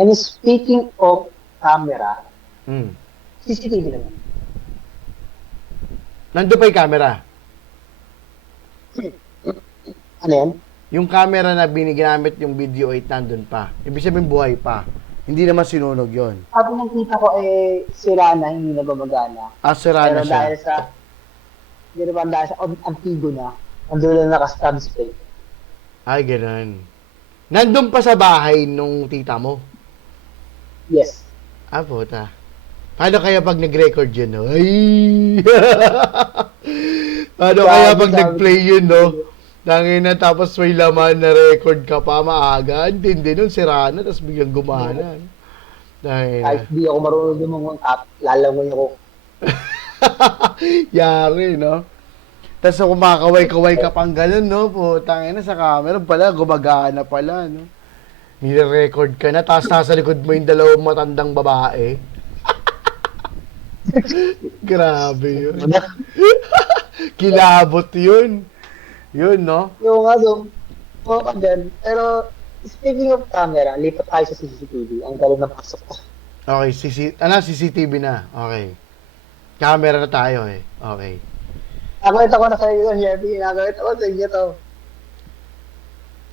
And speaking of camera, CCTV naman. Nandun pa yung camera? Ano yan? Yung camera na ginamit yung video 8 nandun pa. Ibig sabihin buhay pa. Hindi naman sinunog yon. Sabi ng tita ko, sira na, hindi na gumagana. Sira na siya. Dahil sa antigo na, andun lang naka-stab spray. Ay, ganun. Nandun pa sa bahay nung tita mo? Yes. Puta. Paano kaya pag nag-record yun, no? Ay! Paano kaya pag nag-play yun, no? Tangin na, tapos may laman na record ka pa maaga. Hindi nun, sira na, tapos biglang gumana. Kahit di ako marunong lumungon, lalangoy ako. Yari, no? Tapos kumakaway-kaway ka pang ganun, no? Putangin na sa camera pala, gumagana pala, no? nire-record ka na, tapos nasa likod mo yung dalawang matandang babae. Grabe yun. Kilabot yun. Yun, no? Yung ano, oo ka dyan. Pero, speaking of camera, lipat tayo sa CCTV. Ang galing na pasok ko. Okay, CCTV na. Okay. Camera na tayo eh. Okay. Nakawit ako na sa iyo, Jeffy. Nakawit ako sa inyo to.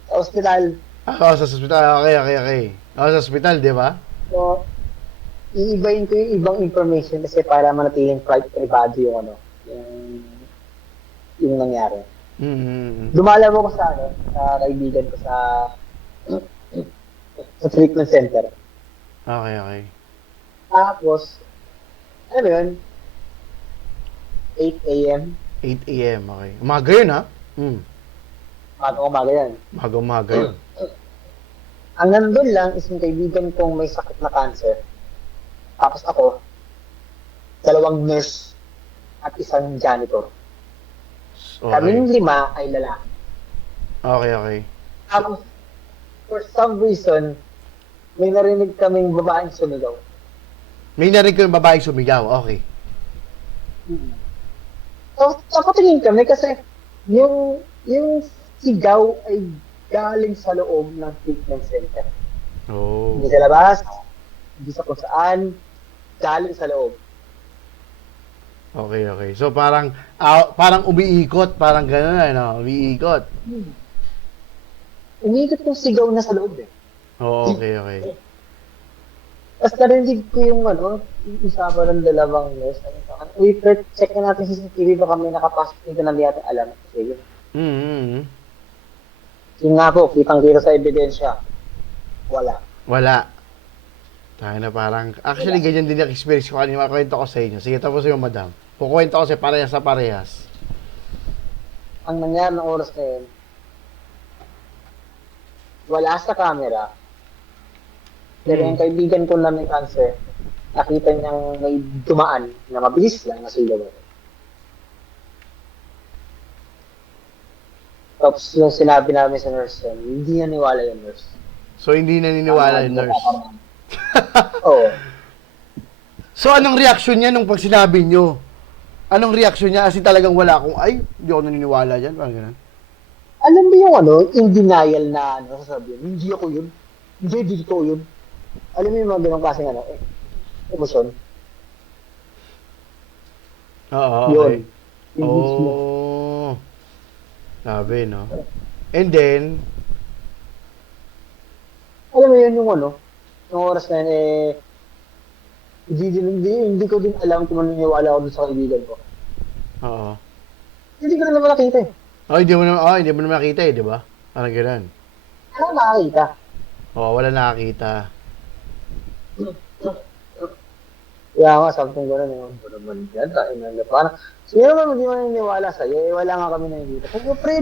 Sa ospital. Sa hospital. Okay. Sa hospital, di ba? So, iibayin ko yung ibang information kasi para manatiling privado yung ano, yung nangyari. Mm-hmm. Dumalaw ako sa ano, sa kaibigan ko sa treatment center. Okay. Tapos, ano ba yun? 8 a.m. 8 a.m. Okay. Umaga yun, ha? Umaga yan. Umaga yun. Ang nandun lang is yung kaibigan kong may sakit na cancer. Tapos ako, 2 nurse at 1 janitor. Kaming 5 ay lalaki. Okay. Tapos, for some reason, may narinig kaming babaeng sumigaw. May narinig ko yung babaeng sumigaw. Okay. So, napatingin kami kasi yung sigaw ay galing sa loob ng treatment center. Oh. Hindi sa labas, hindi sa kung saan, galing sa loob. Okay. So parang umiikot, parang gano'n ano, umiikot. Umiikot yung sigaw na sa loob eh. Oh, okay. Tapos narinig ko yung ano, yung usapan ng 2 nurse. Wait, check na natin sa CCTV baka may nakapasok dito na hindi natin alam. Sige. Yung nga po, kitang-kita sa ebidensya. Wala. Tayo na parang, actually ganyan din yung experience ko kanina, makwento ko sa inyo. Sige, tapos yung madam. Kukwento ko sa parehas sa parehas. Ang nangyari ng oras na yun, wala sa camera. Pero yung kaibigan ko na may cancer, nakita niyang may dumaan na mabilis lang na sigaw. Tapos yung sinabi namin sa nurse yun, hindi naniwala yung nurse. So, hindi naniniwala yung nurse. Oo. So, anong reaction niya nung pag sinabi nyo? Anong reaction niya? Kasi talagang wala akong, ay, hindi ako naniniwala dyan. Parang ganun. Alam mo yung ano, in denial na ano, sasabihin, hindi ako yun. Hindi totoo yun. Alam mo yung mga ganong klaseng ano, emosyon. Oo, Yun. okay. Sabi, no? And then, alam mo yun yung ano, yung oras na yun, hindi ko din alam kung maniniwala ako dun sa kaibigan ko. oo. Hindi ko na naman nakita eh. Hindi mo naman nakita eh, di ba? Parang ganun. Ano nakakita? Oo, wala nakakita. Kaya nga, something gano'n yun. Ano naman yan, tayo na parang, sino naman hindi maniniwala sa'yo? Eh, wala nga kami nakikita. Sabi ko, pre,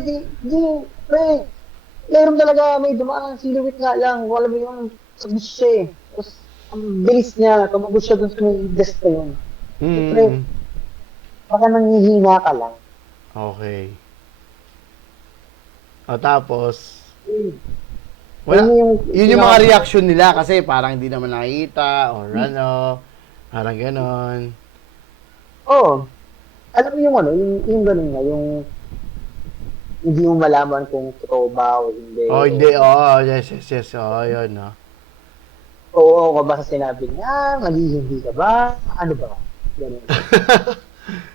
meron talaga may dumaan, silhouette nga lang, wala mo yung sa bus siya eh. Tapos, ang bilis niya, tumagos siya dun sa may desk na yun. Pre, baka nanghihina ka lang. Okay. O tapos, Wala, yun yung mga reaction nila kasi parang hindi naman nakita or ano, parang ganon. Oo. Alam mo yung ano, yung gano'n nga, yung hindi mo malaman kung totoo ba o hindi. Hindi. Yes. Yun, no. Oo ka ba sa sinabi niya? Hindi ka ba? Ano ba? Ganun.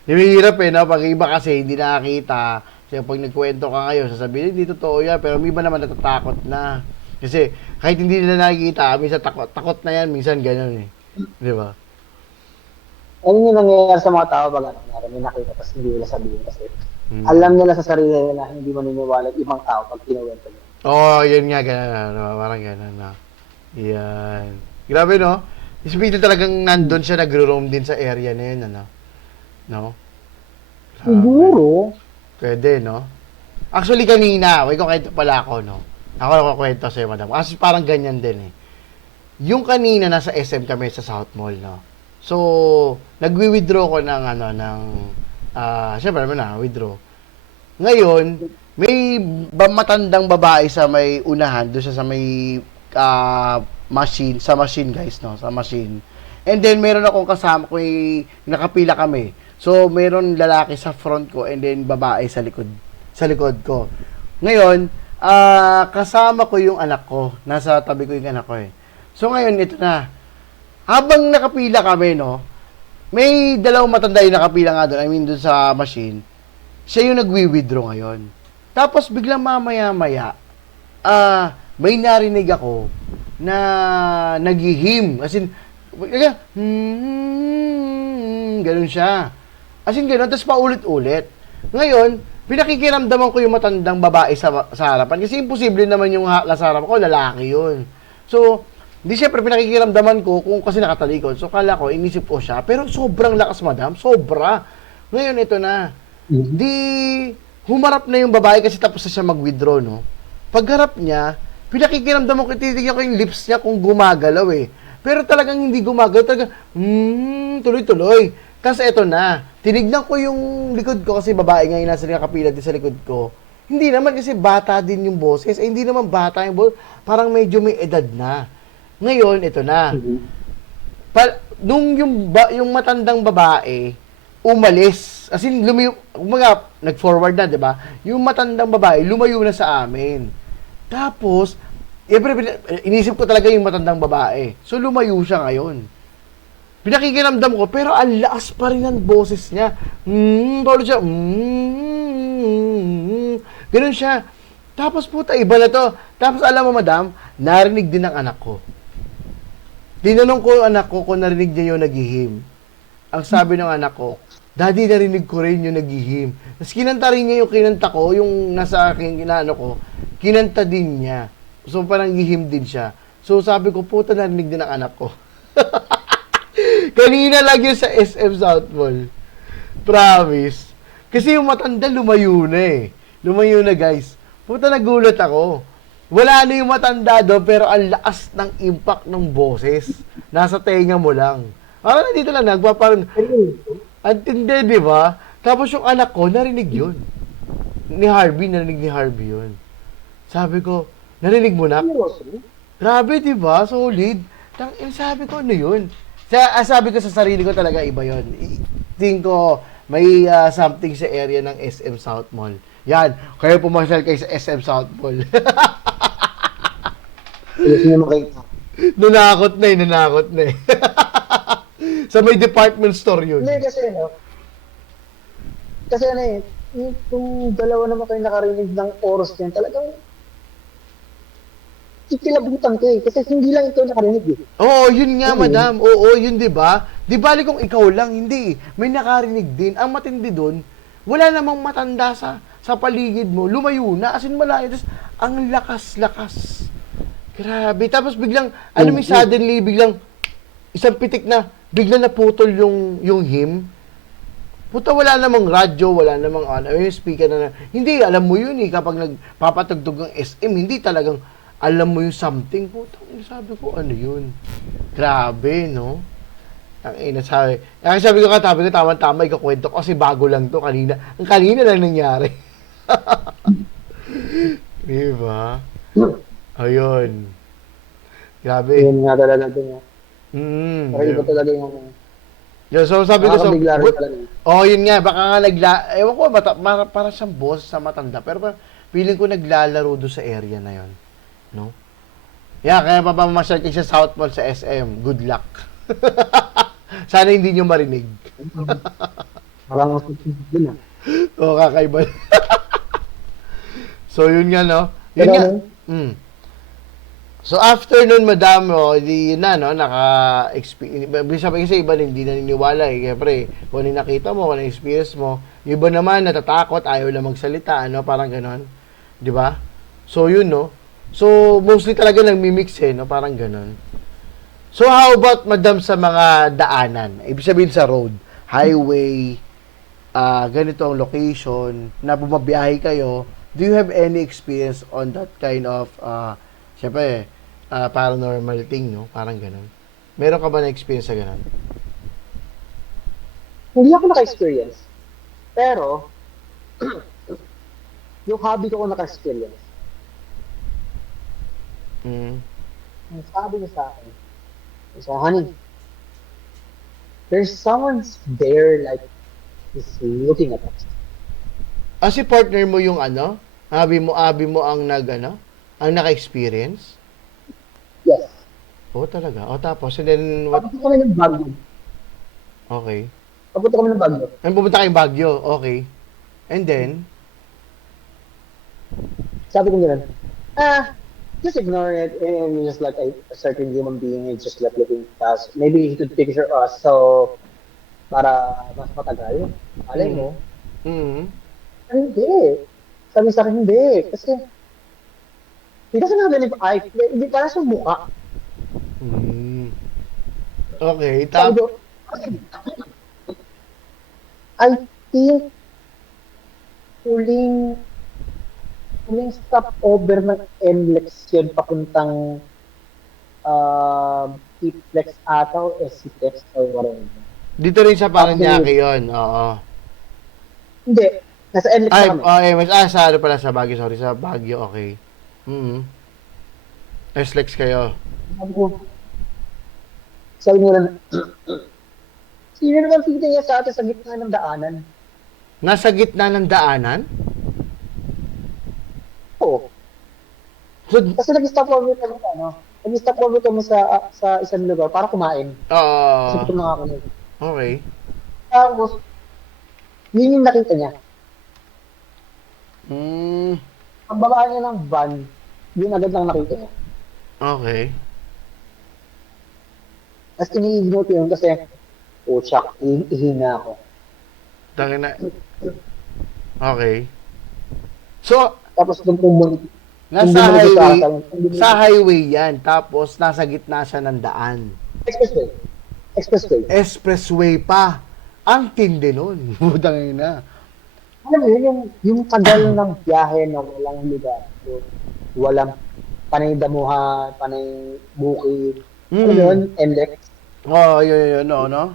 Yung hirap no? Pag iba kasi hindi nakakita, kasi pag nagkwento ka ngayon, sasabihin, hindi totoo yan, pero may iba naman natatakot na. Kasi kahit hindi nila nakikita, minsan takot na yan, minsan gano'n eh. Di ba? Ano yung nangyayari sa mga tao pag may nakita tapos hindi nila sabihin kasi alam nila sa sarili nila na hindi maniniwala yung ibang tao pag kinuwento nila. Yun nga, gano'n. Parang gano'n na. Yan. Grabe, no? Isipin talagang nandun siya, nagro-roam din sa area na yun, ano? No? Grabe. Siguro. Pwede, no? Actually, kanina, ko kwento pala ako, no? Ako nakukwento sa'yo, madam. Kasi parang ganyan din, eh. Yung kanina, nasa SM kami sa South Mall, no? So, nagwi-withdraw ko ng, syempre naman na, withdraw. Ngayon, may matandang babae sa may unahan, doon siya sa may sa machine guys, no? Sa machine. And then meron akong kasama ko, nakapila kami. So meron lalaki sa front ko and then babae sa likod ko. Ngayon, kasama ko yung anak ko. Nasa tabi ko yung anak ko eh. So ngayon ito na. Habang nakapila kami, no? May dalawang matanda yung nakapila nga doon. I mean doon sa machine. Siya yung nagwi-withdraw ngayon. Tapos biglang mamaya-maya, may narinig ako na naghihim. As in, ganun siya. As in, ganun. Tapos paulit-ulit. Ngayon, pinakikiramdaman ko yung matandang babae sa harapan. Kasi imposible naman yung nasa harapan ko, lalaki yun. So, di syempre pinakikiramdaman ko kung kasi nakatalikod. So, kala ko, inisip ko siya. Pero sobrang lakas, madam. Sobra. Ngayon, ito na. Di, humarap na yung babae kasi tapos na siya mag-withdraw, no? Pagharap niya, pinakikiramdaman ko, titignan ko yung lips niya kung gumagalaw eh. Pero talagang hindi gumagalaw. Talagang, tuloy-tuloy. Tapos eto na, tinignan ko yung likod ko kasi babae nga yung nasa nakapila din sa likod ko. Hindi naman kasi bata din yung boses. Hindi naman bata yung boses. Parang medyo may edad na. Ngayon, ito na. Nung yung matandang babae, umalis. As in, nag-forward na, di ba? Yung matandang babae, lumayo na sa amin. Tapos, inisip ko talaga yung matandang babae. So, lumayo siya ngayon. Pinakikiramdam ko, pero ang lakas pa rin ng boses niya. Paulo siya, ganun siya. Tapos puta, iba na to. Tapos alam mo madam, narinig din ng anak ko. Tinanong ko yung anak ko kung narinig niya yung naghihim. Ang sabi ng anak ko, Daddy, narinig ko rin yung naghihim. Tapos kinanta rin niya yung kinanta ko, yung nasa aking inaano ko, kinanta din niya. So parang gihim din siya. So sabi ko, puta, narinig din ng anak ko. Kanina lang yun sa SM South Mall. Promise. Kasi yung matanda lumayo na eh. Lumayo na guys. Puta, nagulat ako. Wala na yung matanda doon, pero ang lakas ng impact ng boses. Nasa tenga mo lang. Parang nandito lang, parang, antindi, di ba? Tapos yung anak ko, narinig yun. Narinig ni Harvey yun. Sabi ko, narinig mo na? Grabe, di ba? Solid. Sabi ko, ano yun? Sabi ko sa sarili ko talaga, iba yun. Tingin ko, may something sa area ng SM South Mall. Yan, kaya pumasyal kayo sa SM South Mall. Nanakot na eh. Sa may department store yun. Hindi, kasi yung dalawa naman kayo nakarinig ng oras yan, talagang ikilabutan ko eh. Kasi hindi lang ikaw nakarinig eh. Oo, yun nga, madam. Oo, yun, di ba? Di bali kung ikaw lang, hindi. May nakarinig din. Ang matindi doon, wala namang matanda sa paligid mo. Lumayo na, as in malayo. Tapos, ang lakas-lakas. Grabe. Tapos biglang, suddenly, biglang, isang pitik na, biglang naputol yung him. Puta, wala namang radyo, wala namang yung speaker na. Hindi, alam mo yun eh, kapag nagpapatugtog ng SM, hindi talagang, alam mo yung something. Puta, sabi ko, ano yun? Grabe, no? Sabi ko, tama-tama, ikakwento ko kasi bago lang to kanina. Ang kanina lang nangyari. Diba? Ayun. Grabe. Yun nga talaga din. Iba talaga yung so sabi ko sa yun nga, baka nga ewan ko, para siyang boss sa matanda. Pero feeling ko naglalaro doon sa area na yun. No? Kaya papamasyal kayo sa South Mall sa SM. Good luck. Sana hindi nyo marinig. Parang din kakaiba. So, yun nga, no? Yun nga. So, after nun, madam, yun na, no? Sabi kasi iba hindi naniniwala, eh. Siyempre, kung ano nakita mo, kung ano experience mo. Yung iba naman, natatakot, ayaw lang magsalita, ano? Parang ganon. Di ba? So, yun, no? So, mostly talaga nagmimix no? Parang ganun. So, how about, madam, sa mga daanan? Ibig sabihin sa road, highway, ganito ang location, na bumabiyahe kayo, do you have any experience on that kind of, syempre, paranormal thing, no? Parang ganun. Meron ka ba na experience sa ganun? Hindi ako naka-experience. Pero, yung hobby ko naka-experience. Ang sabi niya sa akin, so, honey, there's someone there like is looking at us. Si partner mo yung ano? Abi mo ang ano? Ang naka-experience? Yes. Oo, talaga. O, tapos, and then, what? Papunta kami ng Baguio. Okay. Papunta kami ng Baguio. And pumunta kayong Baguio. Okay. And then, Sabi ko gano'n, just ignore it and you're just like a certain human being and just like looking at us. Maybe he could picture us so para mas matagal. Alay mo. mm Hindi. Sabi sa akin, hindi. Kasi he doesn't have any eye. Hindi para sa mukha. Okay. Sabi ko, I think huling stopover ng NLEX yun papuntang T-Flex ata o SC-Flex or whatever. Dito rin sa Paranaque yun. Oo. Hindi. Nasa NLEX Ay, na kami. okay. Sa ano pala, sa Baguio. Sorry, sa Baguio. Okay. S-Lex kayo. Sabi nila na, sino naman kita niya sa atin sa gitna ng daanan? Nasa gitna ng daanan? Oo. So, Kasi nag-stop over kami sa ano. Nag-stop over kami sa isang lugar para kumain. Kasi gutom na ako nun. okay. Tapos, yun yung nakita niya. Ang baba niya ng van, yun agad lang nakita niya. Okay. Tapos ini-ignore ko yun kasi, tsak, ihina ako. Tangina. Okay. So, Tapos nung pumunta, sa highway yan. Tapos, nasa gitna siya ng daan. Expressway. Expressway pa. Ang tindi nun. Putang ina. Alam mo yun, yung tagal ng biyahe na walang lugar. Walang panay damuhan, panay bukid. Alam mo yun, NLEX. Yun, no?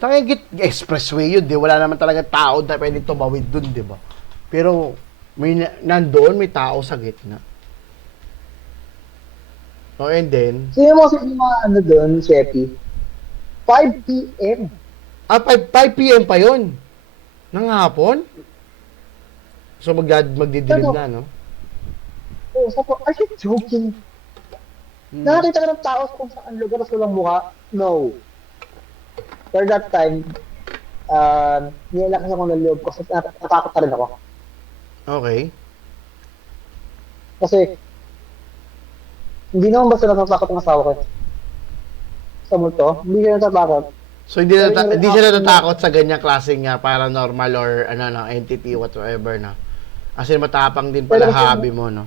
Tanging expressway yun, di. Wala naman talaga tao na pwede tumawid dun, di ba? Pero, nandoon may tao sa gitna. And then, Sino mo sa mga ano doon, Sheppy? 5 p.m. 5 p.m. pa yun. Nang hapon? So, magdidilim na, no? Oh, sabi ko, are you joking? Nakakita ka ng tao kung saan lugar sa walang mukha? No. For that time, nilakas ako ng loob kasi natakot na rin ako. Okay. Kasi, hindi naman basta natatakot ang asawa ko. Sa multo, hindi siya natatakot. So, hindi siya natatakot sa ganyang klaseng paranormal or entity, whatsoever, no? Kasi matapang din pala hobby mo, no?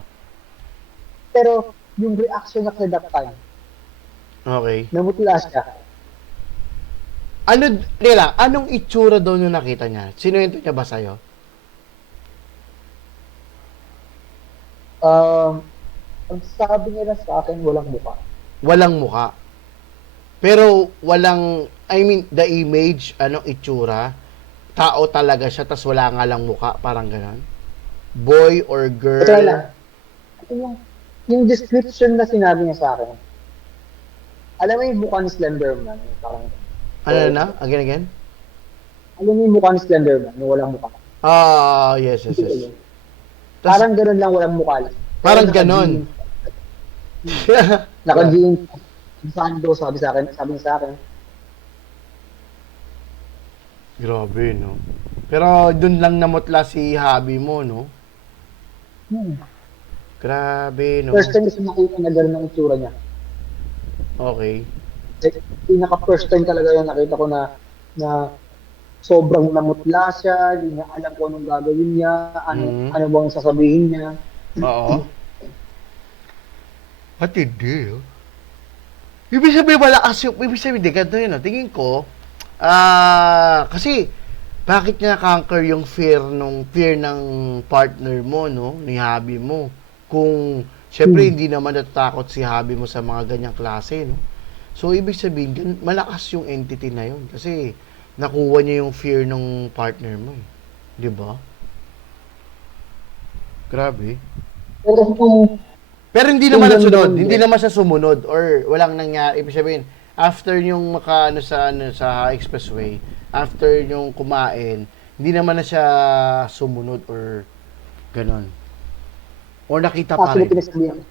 Pero, yung reaction niya sa that time, Okay. namutla siya. Anong itsura daw yung nakita niya? Sinuwento niya ba sa'yo? Ang sabi niya sa akin, walang mukha. Walang mukha. Pero the image, itsura, tao talaga siya, tas wala nga lang mukha, parang gano'n. Boy or girl? Ito lang. Yung description na sinabi niya sa akin, alam mo yung mukha ni Slenderman, parang... Again? Alam mo yung mukha ni Slenderman, yung walang mukha. Yes. Parang gano'n lang, walang mukha lang. Parang gano'n. Naka-jeans. Sando, sabi sa akin. Grabe, no? Pero dun lang namutla si hobby mo, no? Grabe, no? First time kasi nakita na gano'n ang itsura niya. Okay. Pinaka-first time talaga yung nakita ko na sobrang namutla siya, hindi niya alam kung anong gagawin niya, ano bang sasabihin niya. Oo. At hindi, oh. Ibig sabihin di ganito yun, tingin ko, kasi, bakit niya conquer yung fear ng partner mo, no? Ni hobby mo. Kung, syempre, hindi naman natatakot si hobby mo sa mga ganyang klase, no? So, ibig sabihin, malakas yung entity na yun. Kasi, nakuha niya yung fear ng partner mo, eh. Di ba? Grabe. Pero Pero hindi naman Yung nasunod, ganda- hindi naman siya sumunod or walang nangyari. Ibig sabihin, after yung sa expressway, after yung kumain, hindi naman na siya sumunod or ganon. Or nakita pa Actually, rin.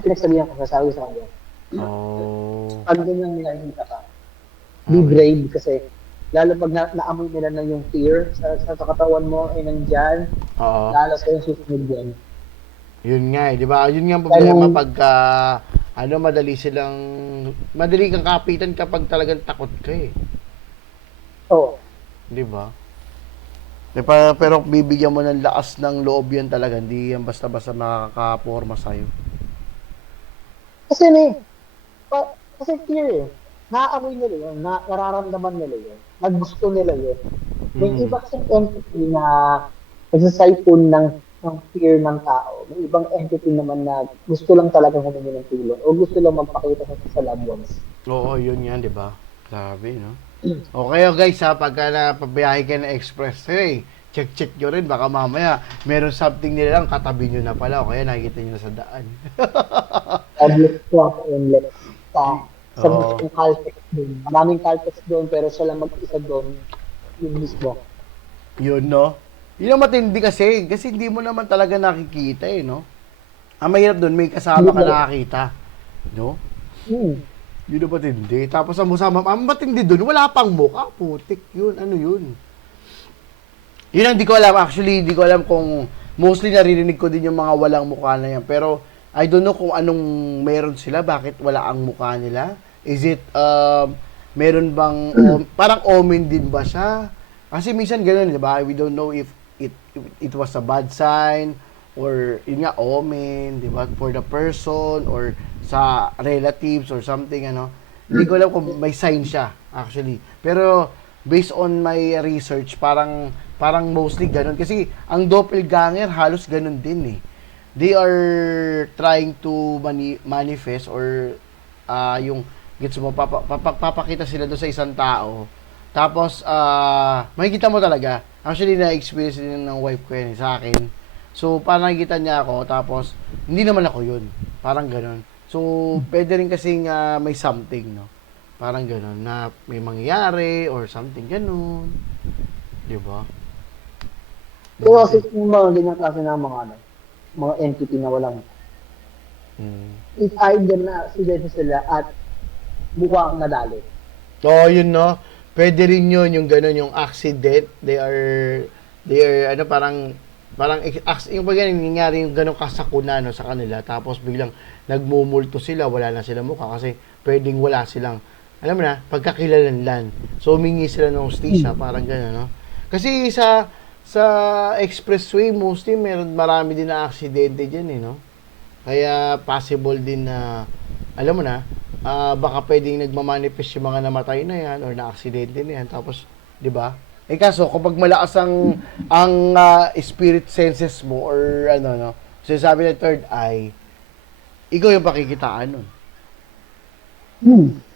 pinagsabihan ko, sasabi sa kanya. Oh. Pag ganyan nakikita ka, be brave kasi lalo pag naamoy nila na yung fear sa katawan mo ay nandyan, Oo. lalo sa yung susunod yan. Yun nga eh, di ba? Yun nga ang problema Kaya- pagka madali kang kapitan kapag talagang takot ka eh. Oo. Di ba? Pero bibigyan mo ng lakas ng loob yan talaga, hindi yan basta-basta makakaporma sa'yo. Kasi kasi fear eh. Naaamoy nila yun, nararamdaman nila yun, naggusto nila yun. May iba kasing entity na nagsasipon ng fear ng tao. May ibang entity naman na gusto lang talaga humingi ng tulong o gusto lang magpakita sa loved ones. Oo, yun yan, di ba? Grabe, no? Okay, guys, ha, pagka napabiyahe ka ng expressway, check nyo rin, baka mamaya, meron something nila lang, katabi nyo na pala, o kaya nakikita nyo na sa daan. Public swap and let's sa Oo. mismong Caltex doon. Maraming Caltex doon pero siya lang mag-isa doon yung mismo. Yun, no? Yun ang matindi kasi hindi mo naman talaga nakikita, eh, no? Ang mahirap doon, may kasama ka nakakita, no? Yun ang matindi. Tapos ang matindi doon, wala pang mukha, putik yun, ano yun? Yun ang di ko alam, actually, di ko alam kung mostly naririnig ko din yung mga walang mukha na yan, pero I don't know kung anong meron sila, bakit wala ang mukha nila. Is it, meron bang, parang omen din ba siya? Kasi minsan ganun, di ba? We don't know if it was a bad sign, or yun nga, omen, di ba? For the person, or sa relatives, or something, ano. Hindi ko alam kung may sign siya, actually. Pero, based on my research, parang mostly ganun. Kasi, ang doppelganger, halos ganun din eh. They are trying to manifest or yung gets mo papakita sila doon sa isang tao. Tapos makikita mo talaga. Actually na-experience din ng wife ko yan sa akin. So parang nakikita niya ako tapos hindi naman ako yun. Parang ganoon. So pwede rin kasing may something, no. Parang ganoon na may mangyayari or something ganoon. 'Di ba? So kasi yung mga ganyan klase ng mga entity na walang it's either na aksidente sila at mukhang nadali. Oo, yun, no? Pwede rin yun, yung gano'n, yung accident. They are, ano, yung pag nangyari yung gano'ng kasakuna, no, sa kanila, tapos biglang nagmumulto sila, wala na sila mukha, kasi pwedeng wala silang, alam mo na, pagkakilalanlan. So, humingi sila ng hostisya, parang gano'n, no? Kasi sa expressway, mostly, marami din na aksidente dyan, eh, no? Kaya, possible din na, alam mo na, baka pwedeng nagmamanifest yung mga namatay na yan or na-aksidente na yan. Tapos, di ba? Eh kaso, kapag malakas ang spirit senses mo or ano, no, sinasabi ng third eye, ikaw yung pakikitaan nun.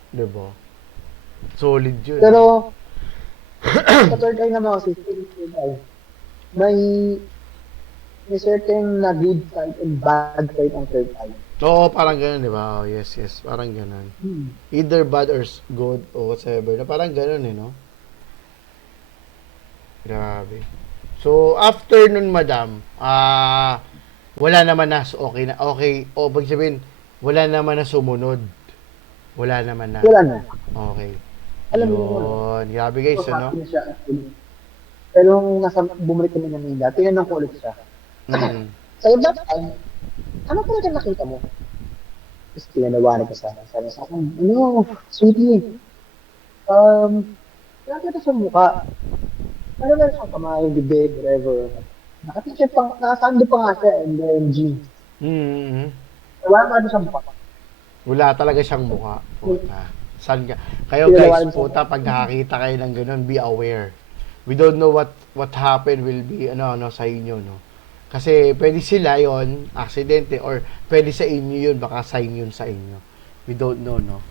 Di ba? Solid yun. Pero, sa third eye naman kasi, third eye, may certain na good side and bad side ang third eye. Oo, parang gano'n, di ba? Oh, yes, parang gano'n. Either bad or good or whatever. Na parang gano'n, eh, no? Grabe. So, after nun, madam, wala naman na, okay, o pag sabihin, wala naman na sumunod. Wala naman na. Wala na. Okay. Alam mo yun. Grabe guys, So, ano? happy na siya. Pero nung bumalik kami ng Manila, tinanong ko ulit siya. Sa that time, ano talaga nakita mo? Tapos tinanawanan ko sa akin. Sabi sa akin, sweetie, nakita sa mukha. Ano na siyang kamay, bibig, whatever. Nakatisip pa, nakasando pa nga siya, and then jeans. Wala nga doon sa mukha. Wala talaga siyang mukha. Puta. Saan ka? Kayo guys, puta, pag nakakita kayo ng ganun, be aware. We don't know what happened will be, sa inyo, no? Kasi pwede sila yon aksidente, or pwede sa inyo yun, baka sign yun sa inyo. We don't know, no?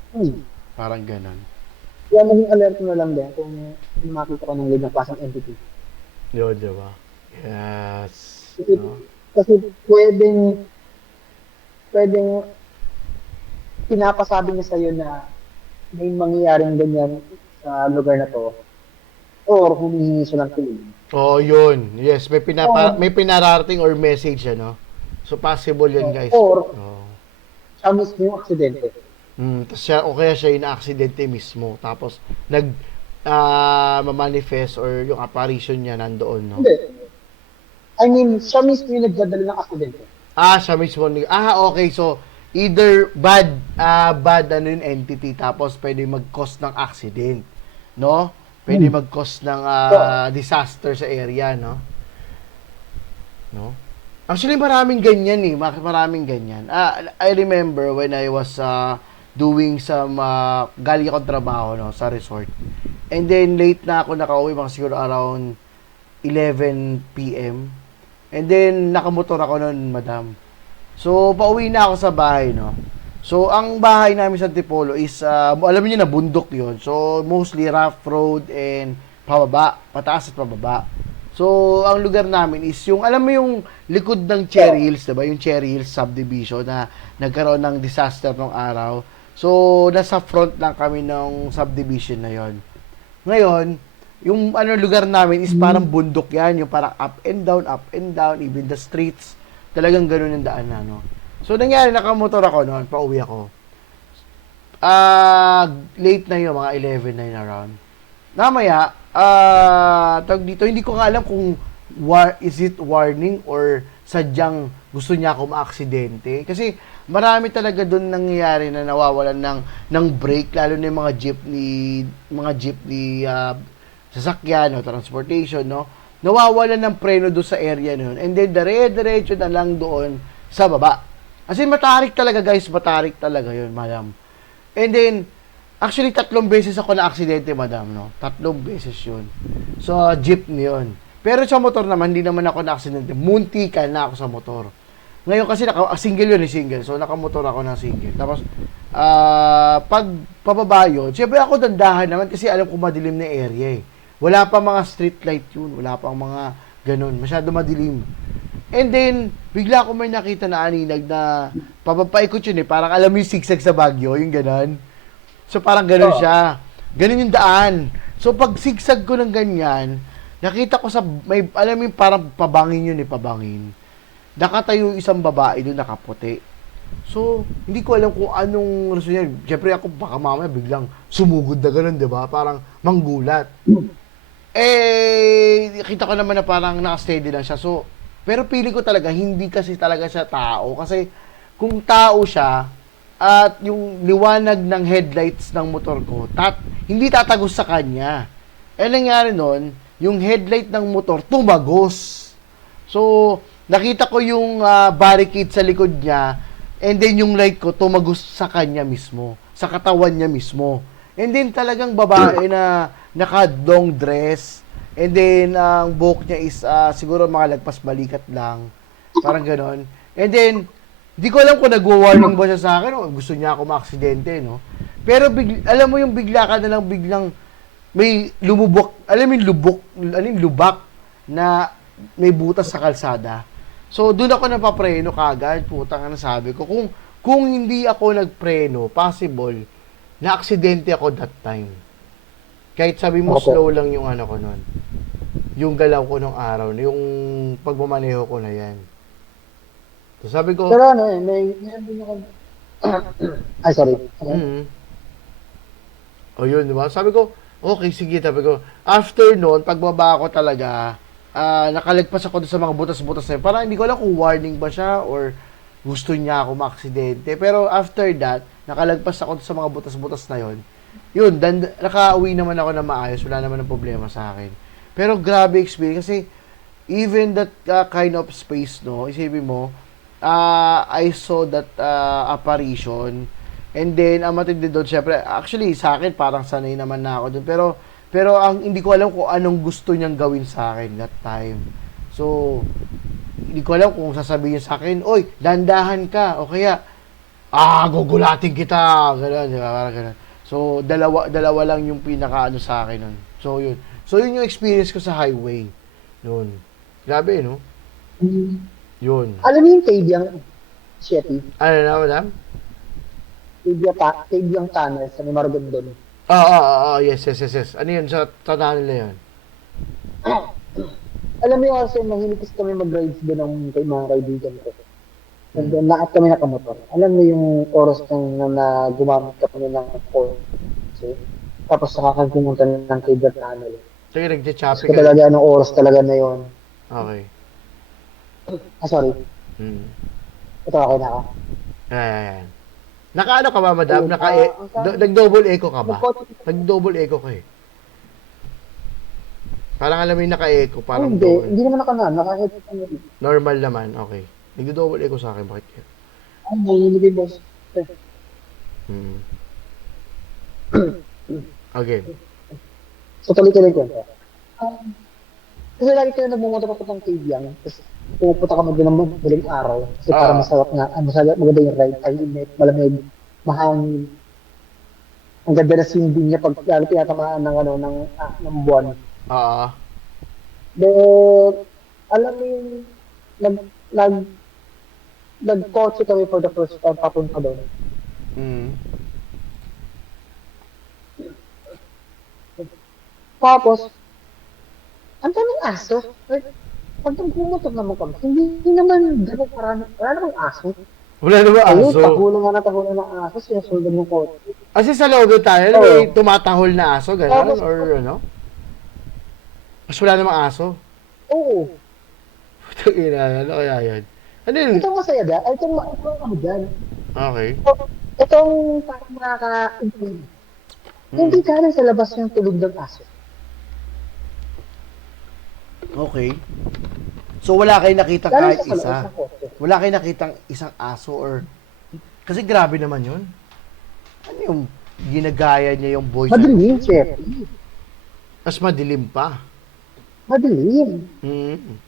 Parang ganun. Kaya maging alert na lang din kung makita ko ng lead ng klaseng entity. Yun, diba? Yes. Kasi pwedeng pwedeng pinapasabi niya sa'yo na may mangyayaring ganyan sa lugar na to or humihingi siya ng tulong. Oh, yun. Yes, may Oo. may pinarating or message ano. So possible yun, guys. Or Oh. siya mismo yung aksidente. Tas siya o kaya siya yung aksidente mismo. Tapos manifest or yung apparition niya nandoon, no. Hindi. I mean, siya mismo yung nagdadala ng aksidente. Siya mismo. Okay. So, either bad ano yung entity, tapos pwede mag-cause ng accident, no? Pwede mag-cause ng disaster sa area, no? No? Actually, maraming ganyan eh. Maraming ganyan. I remember when I was doing some, galing akong trabaho, no, sa resort. And then, late na ako nakauwi, mga siguro around 11 p.m. And then, nakamotor ako noon, madam. So, pauwi na ako sa bahay, no? So, ang bahay namin sa Antipolo is, alam niyo na, bundok yon. So, mostly rough road and pababa, pataas at pababa. So, ang lugar namin is yung, alam mo yung likod ng Cherry Hills, diba? Yung Cherry Hills subdivision na nagkaroon ng disaster nung araw. So, nasa front lang kami ng subdivision na yon. Ngayon, yung lugar namin is parang bundok yan, yung parang up and down, even the streets, talagang ganun yung daan na, no? So, nangyari, nakamotor ako noon, pauwi ako. Late na yun, mga 11 na yun around. Namaya, tawag dito, hindi ko nga alam kung is it warning or sadyang gusto niya ako maaksidente. Kasi marami talaga doon nangyayari na nawawalan ng brake, lalo na yung mga jeepney, sasakyan o transportation, no? Nawawalan ng preno doon sa area noon. And then, dire-diretso na lang doon sa baba. As in, matarik talaga, guys. Matarik talaga yun, madam. And then, actually, 3 beses ako na-aksidente, madam, no? 3 beses yun. So, jeepney yun. Pero sa motor naman, hindi naman ako na-aksidente. Muntikan na ako sa motor. Ngayon kasi, single yun, single. So, nakamotor ako ng single. Tapos, pag pababa yun, siyempre ako dandahan naman kasi alam ko madilim na area eh. Wala pa mga street light yun. Wala pang mga ganun. Masyado madilim. And then, bigla ko may nakita na aninag na papapaikot yun eh. Parang alam mo yung zigzag sa Baguio, yung ganun. So, parang ganun siya. Ganun yung daan. So, pag zigzag ko ng ganyan, nakita ko alam mo yung parang pabangin yun eh, pabangin. Nakatayo yung isang babae doon, nakaputi. So, hindi ko alam kung anong rason niya. Siyempre ako, baka mamaya biglang sumugod na ganun, di ba? Parang manggulat. Kita ko naman na parang naka-steady lang siya. So, pero pili ko talaga, hindi kasi talaga siya tao. Kasi kung tao siya, at yung liwanag ng headlights ng motor ko, hindi tatagos sa kanya. Nangyari nun, yung headlight ng motor, tumagos. So, nakita ko yung barricade sa likod niya, and then yung light ko, tumagos sa kanya mismo. Sa katawan niya mismo. And then talagang babae na naka-long dress, and then, ang buhok niya is siguro mga lagpas balikat lang. Parang ganon. And then, di ko alam kung nag-warning ba siya sa akin o gusto niya ako ma-aksidente, no? Pero, alam mo yung bigla ka na lang biglang may lumubok, alam mo yung lubak na may butas sa kalsada. So, doon ako napapreno kagad. Putang na sabi ko. Kung hindi ako nagpreno, possible, na-aksidente ako that time. Kahit sabi mo, slow lang yung ano ko nun. Yung galaw ko nung araw, yung pagmamaneho ko na yan. So sabi ko... Pero may din ako... Ay, sorry. O yun, diba? Sabi ko, okay, sige. Sabi ko, after noon, pagbaba ko talaga, nakalagpas ako sa mga butas-butas na yun. Parang hindi ko alam kung warning ba siya or gusto niya ako ma-aksidente. Pero after that, nakalagpas ako sa mga butas-butas na yun. Yun, nakauwi naman ako na maayos. Wala naman ng problema sa akin. Pero grabe experience kasi even that kind of space, no, isipin mo, I saw that apparition, and then ang matindi doon, syempre, actually sa akin parang sanay naman na ako doon, pero ang hindi ko alam kung anong gusto niyang gawin sa akin that time. So, hindi ko alam kung sasabihin sa akin, oy, dandahan ka, o kaya, gugulatin kita, gano'n, di ba, parang gano'n. So, dalawa lang yung pinaka sa akin nun. So, yun. So, yun yung experience ko sa highway. Yun. Grabe, no? Yun. Alam mo yung Cadian? Shetty. Ano na, madam? Cavyang tunnel sa may Maragondon. Yes. Ano yun? Sa tanda nila yun? Alam mo yung kasi mahilig kasi kami mag-rides doon ng kay mga kaibigan ko. And then, lahat kami nakamotor. Alam mo yung oras na gumamit kami ng kotse. Tapos saka kami pumunta ng cable tunnel. Sige, nagcha-choppy Gusto ka. talaga, anong oras talaga na yun. Okay. Sorry. Hmm. Ito okay na ako. Ayan. Naka-ano ka ba, madam? Ayun, Nag-double echo ka ba? Nag-kotse. Nag-double echo ka eh. Parang alam mo yung naka-echo, parang Hindi, double. hindi naman ako na. Nakakita ko na. Normal naman, okay. Nag-double echo sa akin, bakit kaya? Ay, nahilig yung boss. Hmm. Okay. So, tuloy-tuloy ko. Kasi lagi kayo nagmumoto pa ng cavyang. Tapos, pumupunta kami doon ng madaling araw. Kasi para masarap na, maganda yung ride. Tahimik, malamig, mahangin. Ang ganda na sindi niya pag lalo tinatamaan ng buwan. Oo. But, alam mo yung, nag-kotse kami for the first time papunta doon. Hmm. Tapos, ang daming aso. Pag nagmumotor naman kami, hindi naman gano'ng karami. Wala namang aso. Wala naman Ayun, aso. tahulan ng aso, sinusundan yung kotse. Kasi sa loob ng tunnel, Oo. may tumatahol na aso, gano'n? Tapos- Or ano? Mas wala namang aso. Oo. Putang ina, ano kaya yan? Ano yun? Itong masaya dyan, ay itong ano dyan. Okay. Itong parang nakaka-improve. Hindi galing sa labas yung tulog ng aso. Okay. So wala kayo nakita Galing kahit sa loob isa? ng kotse. Wala kayo nakitang isang aso or... Kasi grabe naman yun. Ano yung ginagaya niya yung voice? Madilim, chef. Mas madilim pa. Madilim. Hmm.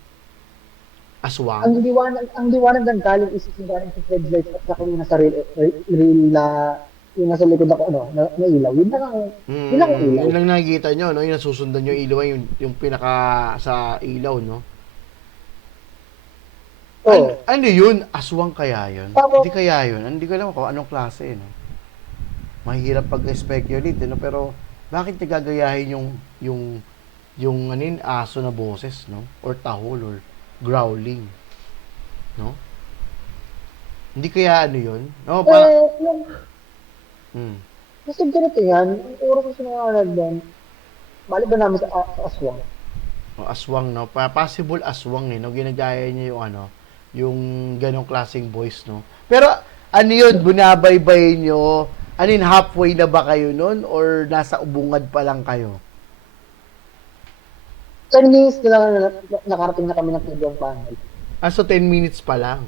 Aswang. Ang liwanag ng galing is yung galing sa headlights at saka yung nasa rail na yung nasa likod ako, na ilaw. Yun lang ang ilaw. Yun lang nakikita nyo, no? Yung nasusundan yung ilaw, yung pinaka sa ilaw, no? Oo. Ano yun? Aswang kaya yun? Tama. Hindi kaya yun. Hindi ko alam kung anong klase, no? Mahirap pag-speculate, no? Pero, bakit nagagayahin yung aso na boses, no? Or tahol, or growling, no? Hindi kaya ano yun? No, Kasi ganito yan, ang oras ko sinangalag doon, balik ba namin sa aswang? Aswang, no? Possible aswang, eh, no? Ginagaya niya yung yung ganong klaseng voice, no? Pero, ano yun? Bunabaybay nyo? Ano yun? Halfway na ba kayo nun? Or nasa ubungad pa lang kayo? 10 minutes na lang nakarating na kami ng Cavyang Tunnel. So 10 minutes pa lang.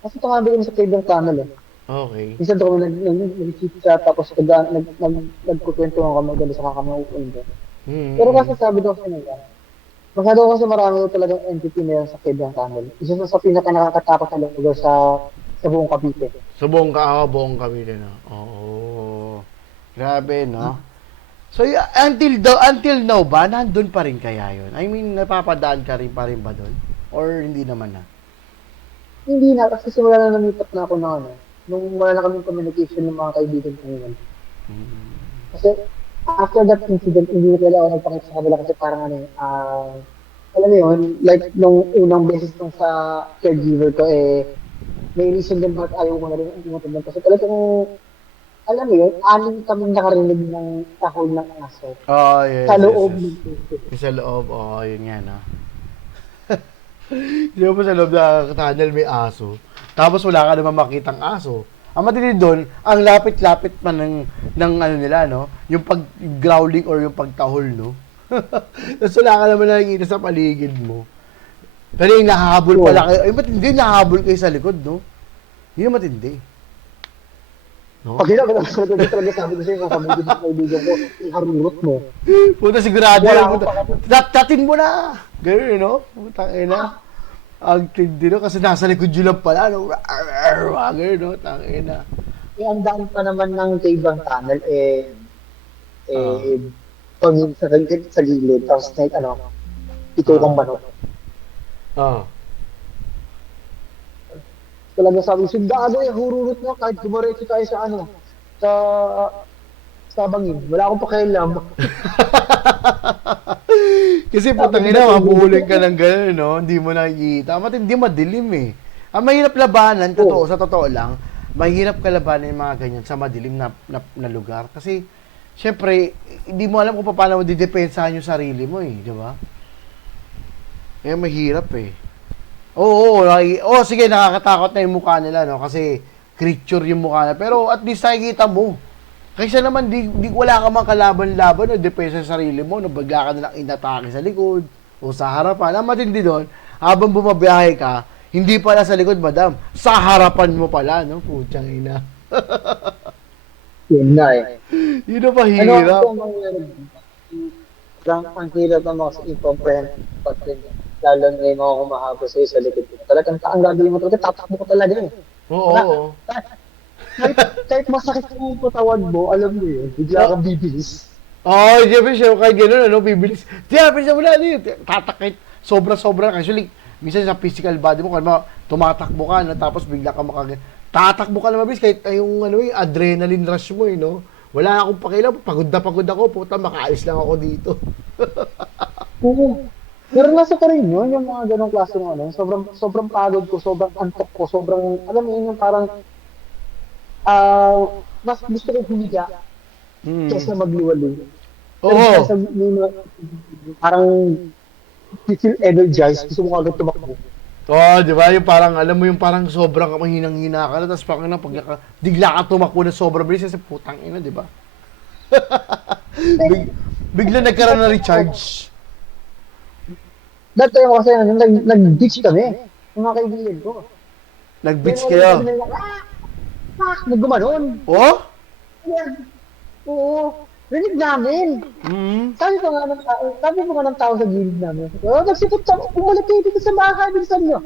Kasi tumabi kami sa Cavyang Tunnel eh. Okay. Minsan doon nag-chit chat tapos nagkukwentuhan kami doon sa kami uuwi doon. Pero kasi sabi daw sa nila, masyado kasi marami talagang entity na yan sa Cavyang Tunnel. Isa sa pinaka-nakakatakot na lugar sa buong Cavite. So buong Cavite, no? Oo. Grabe, no? So until now ba, nandun pa rin kaya yun? I mean, napapadaan ka rin pa rin ba doon? Or hindi naman na? Hindi na, kasi simula na namipat na ako na nung wala na kaming communication ng mga kaibigan ko ngayon. Kasi after that incident, hindi na talaga ako nagpakita sa kanila kasi parang alam mo yun, like nung unang beses nung sa caregiver ko may reason din bakit ayaw ko na rin umutunan kasi talagang alam mo yun, anim kaming nakarinig ng tahol ng aso. Yes. Sa loob ng Yung sa loob, yun nga, no? Di ba sa loob ng tunnel may aso? Tapos wala ka naman makitang aso. Ang matindi doon, ang lapit-lapit pa ng ano nila, no? Yung pag-growling or yung pagtahol, no? Tapos wala ka naman nakikita sa paligid mo. Pero yung nahahabol pala kayo, matindi, nahahabol kayo sa likod, no? Yun yung matindi. No? Pag hindi talaga sabi ko sa'yo, kung kami sa kaibigan ko, iharurot mo. Puta sigurado Wala yun. akong Tatin mo na! Ganun, no? Putang ina. Ang tindi, no? Kasi nasa likod yun lang pala, no? Ganun, no? Tangina. Ang daan pa naman ng Cavyang Tunnel, pangin sa gilid, tapos ito kong manok. Talaga sabi ko, gago eh, hururot na kahit gumaretso tayo sa ano, sa sa bangin. Wala akong pakialam. Kasi Sabi putang ko, ina, "Ba't mabulin ka hindi?" ng gano'n, no? Hindi mo nakikita. Hindi madilim eh. Ang mahirap labanan, Oo. sa totoo lang, mahirap kalabanan yung mga ganyan sa madilim na lugar. Kasi, syempre, hindi mo alam kung paano mo didepensahan yung sarili mo eh, di ba? Kaya mahirap eh. Oo, sige, nakakatakot na yung mukha nila, no? Kasi, creature yung mukha nila. Pero, at least nakikita mo. Kaysa naman, wala ka mang kalaban-laban o depensa sa sarili mo, no? Bagla ka nalang inatake sa likod o sa harapan. Ang matindi doon, habang bumabiyahe ka, hindi pala sa likod, madam. Sa harapan mo pala, no? Putyang ina. Yun na eh. Yun ang Ano mahirap. ang mangyayari? Ang hirap naman kasi i-comprehend pag ganyan. Lalo na yung mga kumahabos sa'yo sa likod mo. Talagang ang gagawin mo talaga, tatakbo ko talaga eh. Oo. Wala, Oo. kahit masakit yung katawan mo, alam mo yun, bigla kang bibihis. Oh, siyempre, kahit gano'n, ano, bibilis. Diyan, bilisan mo na, ano, tatakit. Sobra-sobra. Actually, minsan sa physical body mo, kung tumatakbo ka, no, tapos bigla ka tatakbo ka na mabilis, kahit yung, ano, yung adrenaline rush mo, no? Wala akong pakialam, pagod ako, puta, makaalis lang ako dito. Oo. Naranasan ko rin yun, yung mga ganong klase ng ano, sobrang pagod ko, sobrang antok ko, sobrang, alam mo yun, yung parang, mas gusto ko humiga Hmm. kesa magliwali. Pero Oo. kesa may parang you feel energized, gusto mo agad tumakbo. Oo, di ba? Yung parang, alam mo yung parang sobrang mahinang-hina ka na, tapos parang digla ka tumakbo na sobrang bilis kasi putang ina, di ba? Big, bigla nagkaroon na recharge. That time kasi nag-beach kami, yung mga kaibigan ko. Nag-beach Then, kayo. sabi nila, naggumanon. Oh? Oo, rinig namin. Mm. Sabi pa nga ng tao sa gilid namin. Oh, nagsipot sa, bumalik kayo dito sa bahay, bilisan nyo.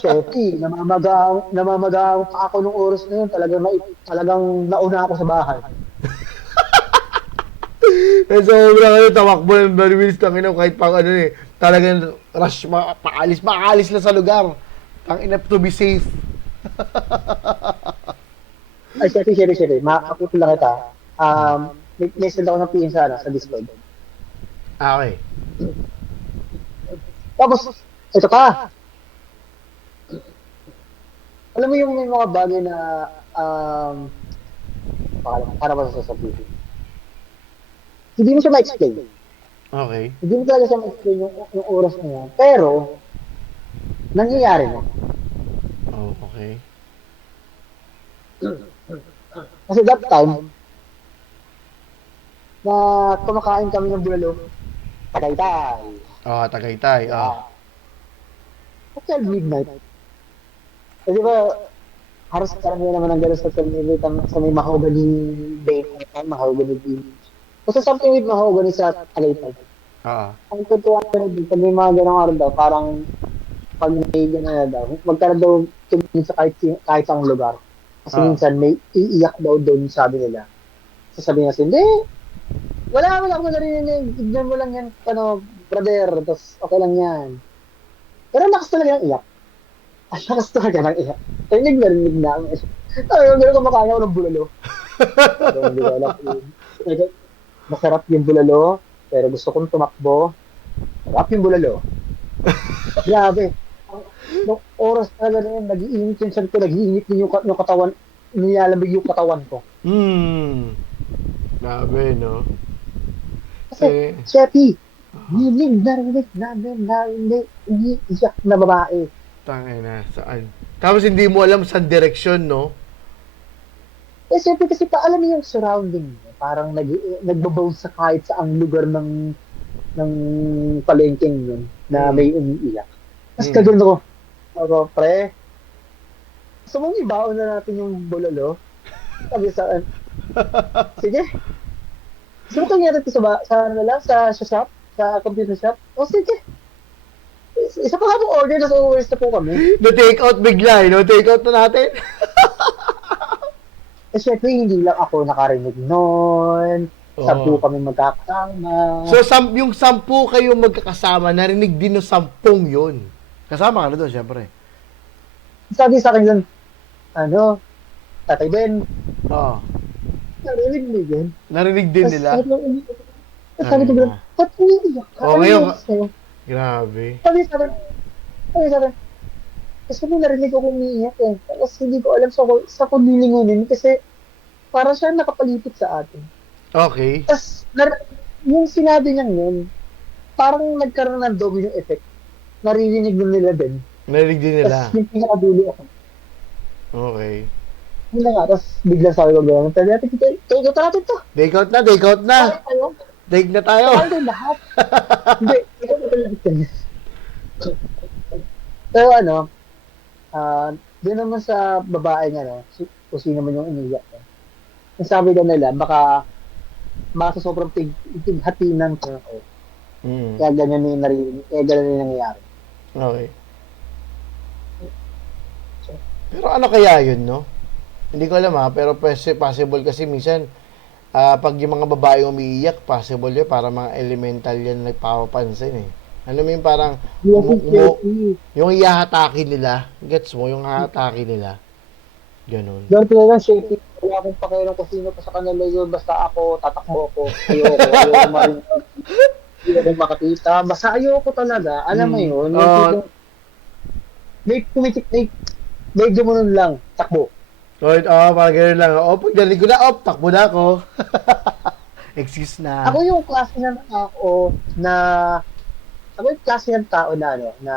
Chepi, namamaga pa ako nung oras na yun, talagang nauna ako sa bahay. Eh, sobrang tamakbo ng mabilis ng ina, kahit pang ano eh, talagang rush, makaalis na sa lugar. Ang ina to be safe. Ay, Chepi, makakapit lang kita. May send ako ng PM sa Discord. Okay. Tapos, ito pa. Alam mo yung may mga bagay na, para ba sasabihin? Hindi mo siya ma-explain. Okay. Hindi mo talaga siya ma-explain yung oras na yan. Pero, nangyayari na. Oh, okay. Kasi that time, na kumakain kami ng bulalo, Tagaytay. Oh, Tagaytay. Oh. At midnight. Kasi ba, halos karamihan naman ang gano'n sa community sa may mahogany bay, mahogany beach. Kasi something with mahogany sa Tagaytay. Oo. Ang totoo na din, pag may mga gano'ng araw daw, parang pag may gano'n na daw, magkaroon daw tumingin sa kahit ang lugar. Kasi minsan may iiyak daw doon, sabi nila. Sasabihin kasi, hindi, wala akong narinig, tignan mo lang yan, brother, tapos okay lang yan. Pero lakas talaga ng iyak. Ang lakas talaga ng iyak. Rinig na rinig namin. Talagang gano'n kumakain ako ng bulalo. Parang hindi ko alam yun. Masarap yung bulalo, pero gusto kong tumakbo. Sarap yung bulalo. Grabe. Nung oras talaga na yun, nag-iinit yung sabi ko, nag-iinit din yung katawan, nilalamig yung katawan ko. Grabe, no? Kasi, Sheppy, narinig namin na umiiyak na babae. Tangay na, saan? Tapos hindi mo alam saan direksyon, no? Eh, Sheppy, kasi alam mo yung surrounding mo, parang nagbabounce sa kahit sa ang lugar ng palengking yun, na may umiiyak. Tapos kagano ako, pre, gusto mong ibaon na natin yung bulalo? Sabi saan? Sige. Gusto mo kanya natin sa shop? Sa computer shop? O sige. Isa pa nga pong order, nasa uwalis na po kami. Na-take out bigla, no? Take out na natin. Eh, syempre, hindi lang ako nakarinig noon. Oo. 10 kami magkakasama. So, yung 10 kayo magkakasama, narinig din ng 10 yun. Kasama ka na doon, syempre. Sabi sa akin yun, ano, Tatay Ben, Oo. narinig mo yun? Narinig din Tapos nila. sabi ko gano'n, ba't umiiyak ka? Oo, Ano ngayon, nangyari sa'yo? grabe. Sabi sa akin, kasi narinig ko umiiyak eh. Tapos hindi ko alam sa ko lilingunin kasi parang siya nakapalipit sa atin. Okay. Tapos, yung sinabi niya yun, parang nagkaroon ng domino effect. Naririnig nun nila din. Narinig din Tapos, nila. yung pinakadulo ako. Okay. Yun na nga, tapos biglang sabi ko gano'n, pwede natin, take out natin to. Take out na, take out na. Bakit tayo? Take na tayo. Sakain tayo lahat. Hindi, ikaw na talaga tayo. Pero ano, doon naman sa babae niya, no, kung sino man yung umiyak. Ang sabi daw nila, baka sa sobrang pighatinan ko ako. Mm. Kaya ganyan yung narinig, kaya ganyan yung nangyayari. Okay. Pero ano kaya yun, no? Hindi ko alam ha, pero possible kasi minsan, pag yung mga babae umiiyak, possible yun, para mga elemental yan nagpapapansin eh. Alam mo yung parang, yung ihahatake nila, gets mo, yung hahatake nila. Ganun. Doon talagang shaping, wala akong pakialam kung sino pa sa kanila yun, basta ako, tatakbo ako, ayoko marinig, ayoko makakita, basta ayoko talaga, alam mo yun, may pumitik, may gumunon lang, takbo. Parang gano'n lang. Pagdaling ko na, takbo na ako. Excuse na. Ako yung klase ng tao na, ano, na,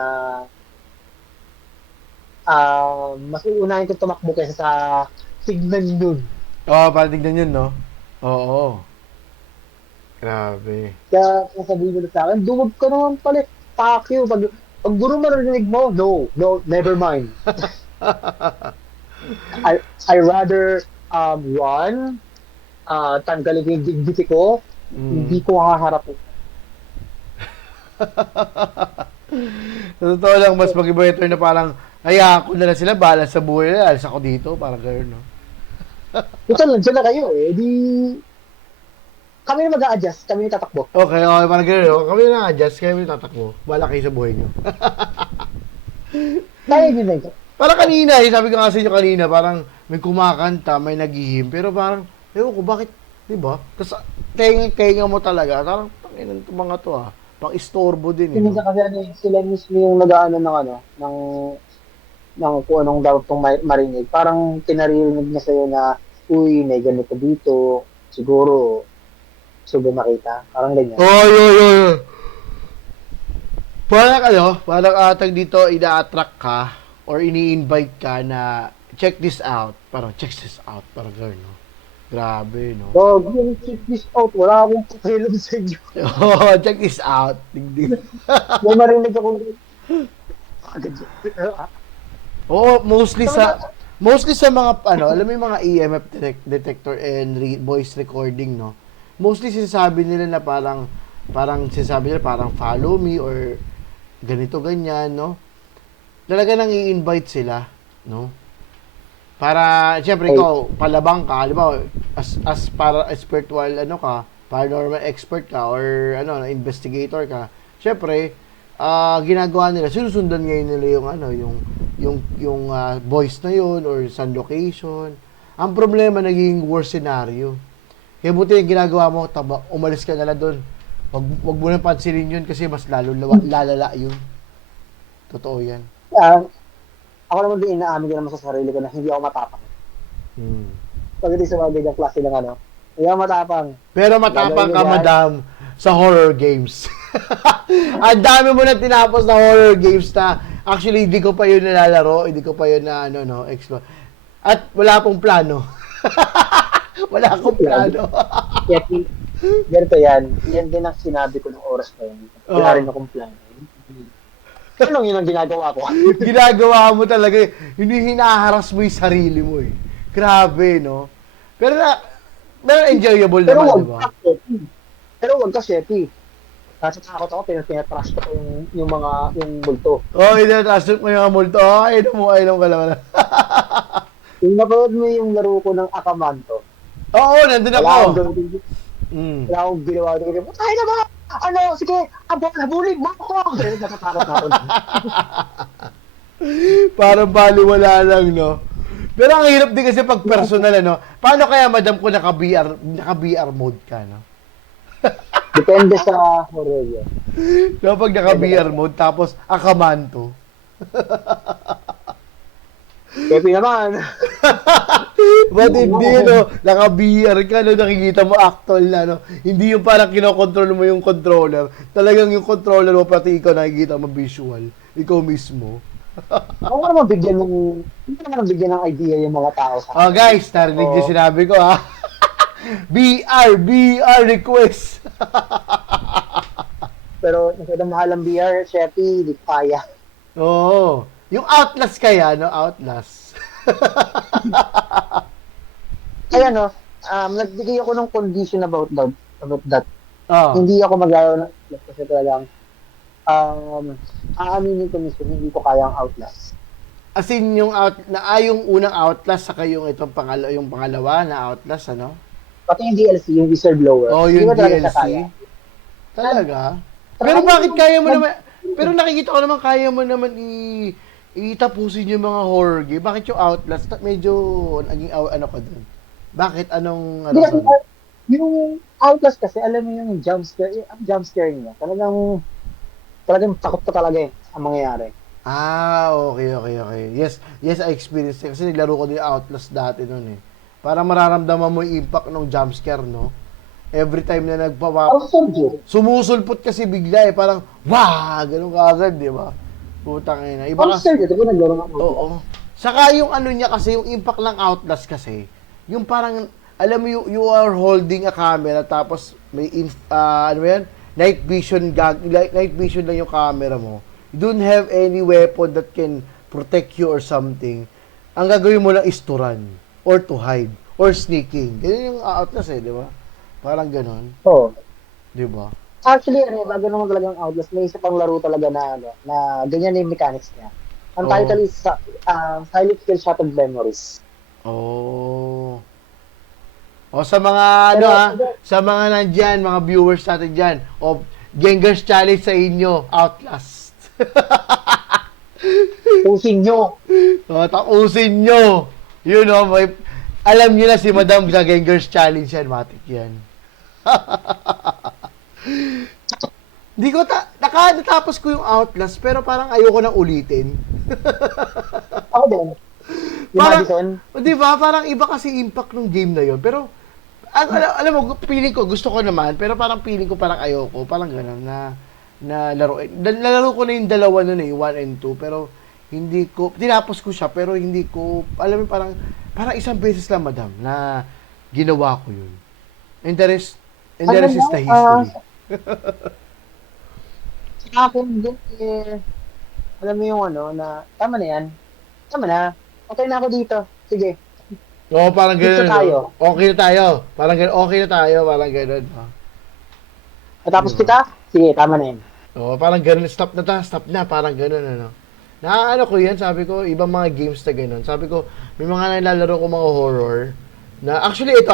mas uunahin ko tumakbo kaysa sa tignan yun. Parang tignan yun, no? Oo. Grabe. Kaya sasabihin mo sa akin, duwag ka naman pala, fuck you, pag guro marinig mo, no, never mind. I rather run, tanggalin ko yung dignity ko, hindi ko haharap. Sa totoo lang, mas mag-better na parang, ko na lang sila, bahala sa buhay nila, alis ako dito, parang gano'n, no? Ito lang, dyan na kayo eh, di, kami na mag-a-adjust, kami na tatakbo. Okay, parang gano'n, no? Kami na adjust, kami na tatakbo. Bahala kayo sa buhay nyo. Kaya yun na ito. Parang kanina, sabi ko nga sa inyo kanina, parang may kumakanta, may naghihim, pero parang, ewan ko, bakit, di ba? Tapos, tenga mo talaga, parang, tanginan itong mga to pang-istorbo din, eh. Minsan kasi sila mismo yung nag-ano ng kung anong daw itong marinig. Parang tinarinig niya sa'yo na, uy, may ganito dito, siguro, gusto makita. Parang ganyan. Yun. Parang atag dito, ina-attract ka, or ini-invite ka na check this out. Parang gano'n, no? Grabe, no? Check this out. Wala akong pakialam sa inyo. Check this out. Ding. May marinig akong mostly sa mga, alam mo yung mga EMF detector and voice recording, no? Mostly sinasabi nila na parang follow me or ganito, ganyan, no? Talaga nang i-invite sila, no? Para, siyempre, ikaw, palabang ka, di ba, as spiritual, paranormal expert ka, or, investigator ka, siyempre, ginagawa nila, sinusundan ngayon nila yung voice na yun, or some location. Ang problema, naging worst scenario. Kaya buti yung ginagawa mo, umalis ka na lang doon. Wag mo nang pansinin yun, kasi mas lalala yun. Totoo yan. Ako naman din inaamin ko naman sa sarili ko na hindi ako matapang. Pagdating sa mga ganyang klase ng hindi ako matapang. Pero matapang ka, madam, sa horror games. Ang dami mo na tinapos na horror games na actually hindi ko pa yun nalalaro, hindi ko pa yun na explore. At wala akong plano. Wala akong plano. Ganito yan. Yan din ang sinabi ko ng oras na yun. Wala rin akong plano. Anong yun ang ginagawa ko? Ginagawa mo talaga, hindi hinaharas mo yung sarili mo eh. Grabe, no? Pero enjoyable pero naman, di ba? Pero wag ka, Sheppy. Kasi takot ako, pinatrash ko yung multo. Inatrash mo yung mga multo. Inom ka naman. Yung napanood mo yung laro ko ng Akamanto. Nandun ako. Wala akong ginawa. Ay na ba? Sige, habulin mo ako. Natatakot na ako. Parang baliwala lang, no? Pero ang hirap din kasi pag personal, ano? Paano kaya, madam, kung naka-VR mode ka, no? Depende sa horror yun. So, pag naka-VR mode, tapos akamanto. Pepe naman. Ba't hindi, no? Naka-VR ka, no? Nakikita mo actual na, no? Hindi yung parang kinokontrol mo yung controller. Talagang yung controller mo, pati ikaw nakikita mo visual. Ikaw mismo. Ako naman bigyan ng, hindi naman bigyan ng idea yung mga tao sa Oh, guys, narinig niyo sinabi ko, ha? VR request. Pero masyadong mahal ang VR, Sheppy, di kaya. Oo. Yung Outlast kaya, no? Outlast. Kaya no, nagbigay ako ng condition about that. Oh. Hindi ako maglaro ng Outlast kasi talagang aaminin ko mismo, hindi ko kaya ang Outlast. As in, yung yung unang Outlast, saka yung itong yung pangalawa na Outlast, ano? Pati yung DLC, yung Whistleblower. Oh, hindi yung ko talaga siya DLC. kaya. Talaga? Pero bakit kaya mo naman, pero nakikita ko naman kaya mo naman itapusin yung mga horror game. Bakit yung Outlast, medyo naging ano ka dun? Bakit? Anong, Hindi kasi, dun? yung Outlast kasi, alam mo yung jump scare niya. Talagang takot ka talaga ang mangyayari. Ah, okay. Yes, I experienced it. Kasi naglaro ko din Outlast dati nun eh. Parang mararamdaman mo yung impact ng jumpscare, no? Every time na sumusulpot kasi bigla eh. Parang, wah! Ganun ka agad, di ba? Putang ina. Iba kasi. Oo. Saka yung ano niya kasi, yung impact ng Outlast kasi, yung parang, alam mo, you are holding a camera, tapos may, ano yan? Night vision lang yung camera mo. You don't have any weapon that can protect you or something. Ang gagawin mo lang is to run or to hide or sneaking. Ganyan yung Outlast eh, di ba? Parang ganon. Oo. Di ba? Actually, bago naman talaga ang Outlast, may isa pang laro talaga na ganyan yung mechanics niya. Ang title is Silent Hill Shattered Memories. Oh. O sa mga sa mga nandiyan, mga viewers natin diyan, o Gengar's Challenge sa inyo, Outlast. Pusin nyo. O, tapusin nyo. You know, alam niyo na si Madam sa Gengar's Challenge yan, matik yan. Di ko natapos ko yung Outlast, pero parang ayoko nang ulitin. Ako din. Yung Madison. Di ba? Parang iba kasi impact ng game na yon. Pero alam mo, feeling ko, gusto ko naman, pero parang feeling ko parang ayoko, parang gano'n, na laro. Nalaro ko na yung dalawa nun eh, 1 and 2, pero hindi ko, tinapos ko siya, pero hindi ko, alam mo, parang isang beses lang, madam, na ginawa ko yun. And the rest is the history. Sa akin din, alam mo yung tama na yan. Tama na. Okay na ako dito. Sige. Oo, parang gano'n. Tayo. Okay na tayo. Parang gano'n. Okay na tayo. Parang gano'n. Natapos kita? Sige, tama na yan. Oo, parang gano'n. Stop na. Parang gano'n, ano. Naaano ko yan, sabi ko, ibang mga games na gano'n. Sabi ko, may mga nilalaro ko mga horror, na, actually, ito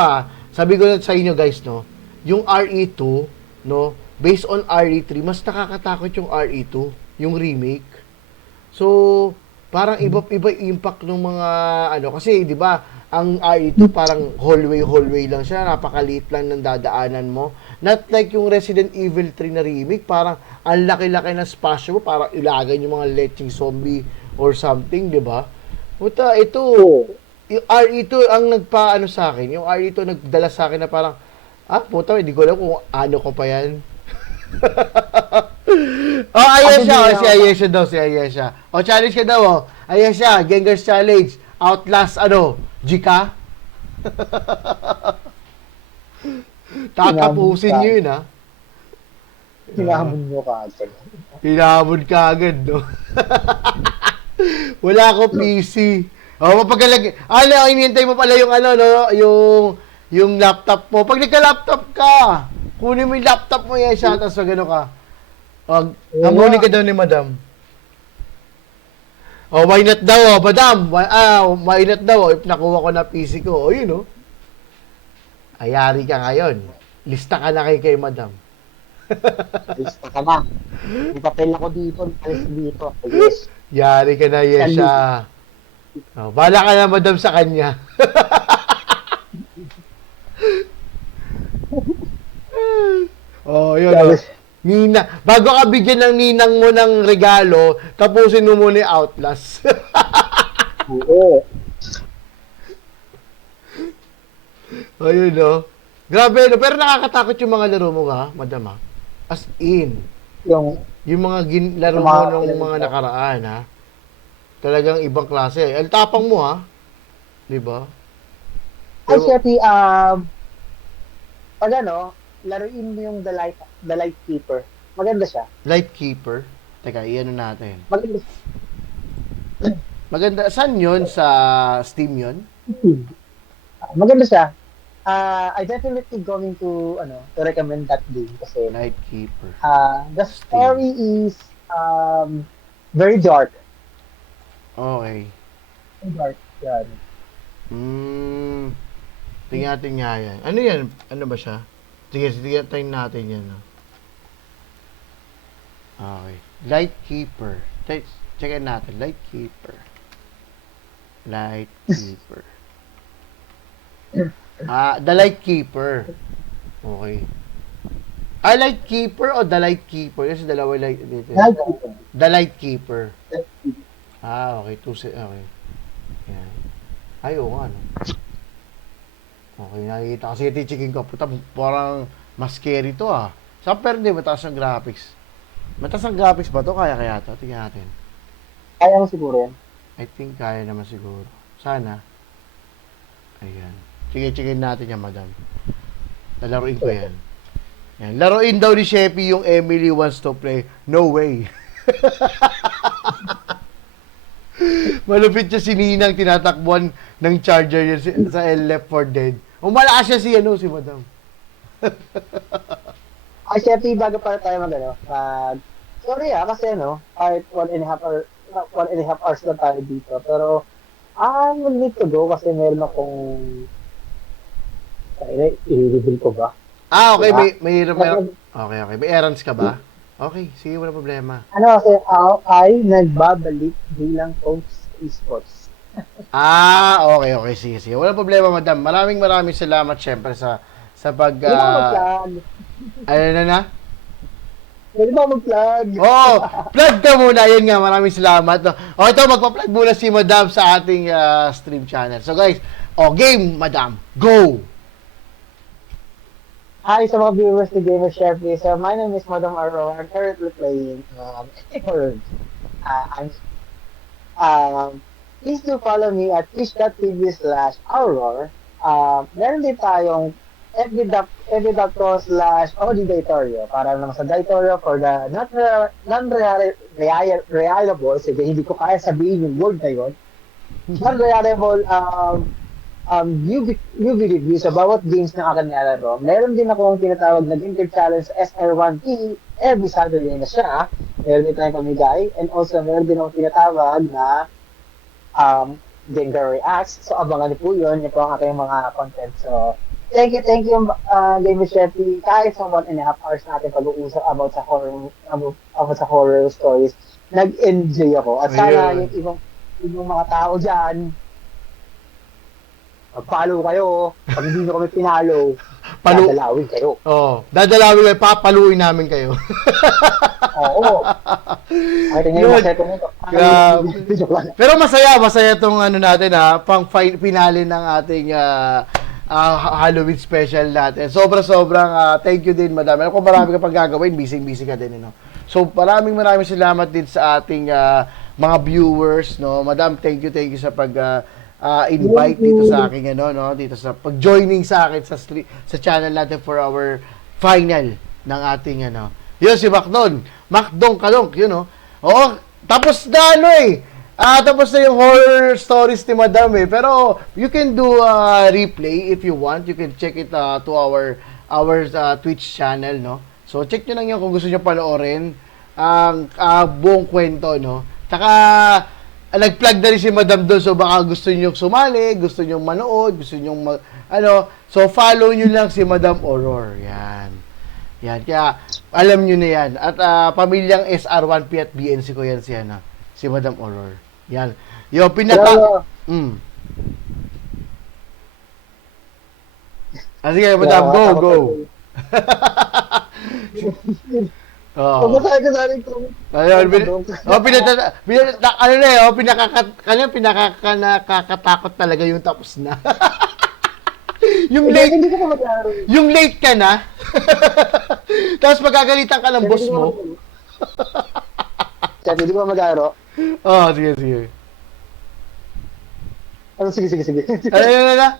sabi ko sa inyo guys, no, yung RE2, no, based on RE3, mas nakakatakot yung RE2, yung remake. So, parang iba impact ng mga, kasi, di ba, ang RE2 parang hallway lang siya, napakaliit lang ng dadaanan mo. Not like yung Resident Evil 3 na remake, parang ang laki-laki na spasyo mo, parang ilagay yung mga lecheng zombie or something, di ba? Puta, ito, yung RE2 ang nagpaano sa akin, yung RE2 nagdala sa akin na parang, puta, hindi ko alam kung ano ko pa yan. Si Ayesha. Challenge ka daw, Ayesha, Gengar's Challenge, Outlast, Jika? Tatapusin nyo yun, ha? Hinahamon nyo ka agad. Hinahamon ka agad, no? Wala ako PC. Mapagalag. Inihintay mo pala yung yung laptop mo. Pag nagka-laptop ka, kunin mo yung laptop mo yan siya, tapos gano'n ka. Hamunin ka daw ni Madam. Why not daw, Madam? Why not daw, if nakuha ko na PC ko. Yun, ayari ka ngayon. Lista ka na kay Madam. Lista ka na. May papel ako dito, alis dito. Yes. Yari ka na, Yesha. Oh, bala ka na, madam, sa kanya. Oh, yun. Oh. Nina, bago ka bigyan ng ninang mo ng regalo, tapusin mo muna yung Outlast. Oo. Oh, yun, no? Grabe, no? Pero nakakatakot yung mga laro mo, ha, madam, ha? As in. Yung, Yung mga laro mo nung mga nakaraan, ha? Talagang ibang klase. Ang tapang mo, ha? Di ba? ay, Sheppy, pag ano, laruin mo yung The Light Keeper. Maganda siya. Lightkeeper. Teka, iyan natin. Maganda Maganda. Saan yun? Sa Steam yun? Maganda siya. I definitely going to recommend that game kasi Lightkeeper. the story is very dark. Okay. Very dark. Yan. Tingnan natin nga yan. Ano yan? Ano ba siya? Sige, tingnan natin yan. No? Okay. Lightkeeper. Checkin natin. Lightkeeper. Lightkeeper. The Lightkeeper. Okay. Lightkeeper o The Lightkeeper? Kasi dalawa light dito. The Lightkeeper. Okay. Okay. Yan. Ay, oo nga, no? Okay, nakikita kasi tichikin ko. Puta, parang mas scary to, ah. Pero hindi, mataas ang graphics. Mataas ang graphics ba to? Kaya to? Tingnan natin. Kaya mo siguro yan. I think kaya naman siguro. Sana. Ayan. Sige, checkin natin yan, madam. Lalaruin ko yan. Yan. Laruin daw ni Sheppy yung Emily Wants to Play. No way. Malupit siya si Ninang tinatakbuhan ng charger yun sa Left 4 Dead. Umalakas siya si madam. Ay, Sheppy, bago para tayo sorry kasi kahit 1.5 hours na tayo dito. Pero, I will need to go kasi meron akong i-reveal ko ba? Okay. Okay. May errands ka ba? Okay. Sige, wala problema. Kasi ay nagbabalik bilang coach esports. Okay. Sige. Wala problema, madam. Maraming salamat syempre sa pag... ano na? Pwede ba mag-plug? Plug ka muna. Yan nga, maraming salamat. No? Ito, magpa-plug muna si madam sa ating stream channel. So guys, game, madam. Go! Hi sa mga viewers ni Gamer Sheppy. So, my name is Madam Arrow. I'm currently playing Horror. Please do follow me at twitch.tv/Auror. Meron din tayong fb.com/audidatorio para naman sa Datorio for the non-reliable, sige, hindi ko kaya sabihin yung word na yun, non-reliable movie reviews sa bawat games na akin nilalaro. Meron din akong tinatawag na Game Challenge SR1P every Saturday na siya. Meron din tayong pamigay. And also, meron din akong tinatawag na Gamer Reacts. So, abangan niyo po yun. Yun po ang aking mga content. So, thank you, Gamer Sheppy. Kahit sa 1.5 hours natin pag-uusap about sa horror stories, nag-enjoy ako. At sana yung ibang mga tao dyan, mag-follow kayo. Pag hindi nyo kami pinalo, dadalawin kayo. Dadalawin kayo. Papaluin namin kayo. Oo. Ay, tingnan yung second nito. Pero masaya itong natin, pang finale ng ating Halloween special natin. Sobrang thank you din, madam. Alam ko marami ka pang gagawin. Busy ka din, So, maraming salamat din sa ating mga viewers, no. Madam, thank you sa invite dito sa akin dito sa pag-joining sa akin sa channel natin for our final ng ating Yun si Macdong Kalong, tapos na tapos na yung horror stories ni Madam pero you can do replay if you want. You can check it to our Twitch channel, So check nyo lang yun kung gusto nyo panoorin ang buong kwento, Tsaka nag-plug na rin si Madam doon, so baka gusto niyo sumali, gusto niyo manood, gusto niyo so follow niyo lang si Madam Auror. Yan. Kaya alam niyo na yan. At pamilyang SR1P at BNC ko yan si si Madam Aurora. Yan. Yung pinaka... Pero, Sige, Madam, go, go. Oo. Pagkasaya ka sa akin ko. Ayun, pinakakatakot talaga yung tapos na. yung late, Hindi ko pa maglaro. yung late ka na. Tapos magagalitan ka ng boss mo. Chat, hindi ko pa maglaro. Oh, sige, sige. Ano, sige. Ayun na.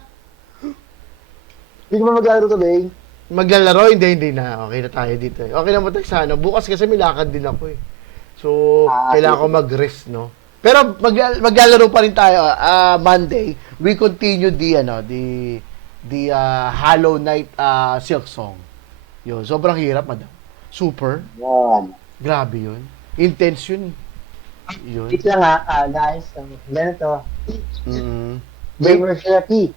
Hindi ko pa maglaro to, Beng. Maglalaro? Hindi na. Okay na tayo dito. Okay na mo tayo sa ano. Bukas kasi may lakad din ako eh. So, kailangan ko mag-rest, no? Pero maglalaro pa rin tayo. Monday, we continue the Hollow Knight Silk Song. Yun, sobrang hirap, madam. Super. Yan. Grabe yun. Intense yun. Yun. Wait lang ha, guys. Ganito. Gamer Therapy.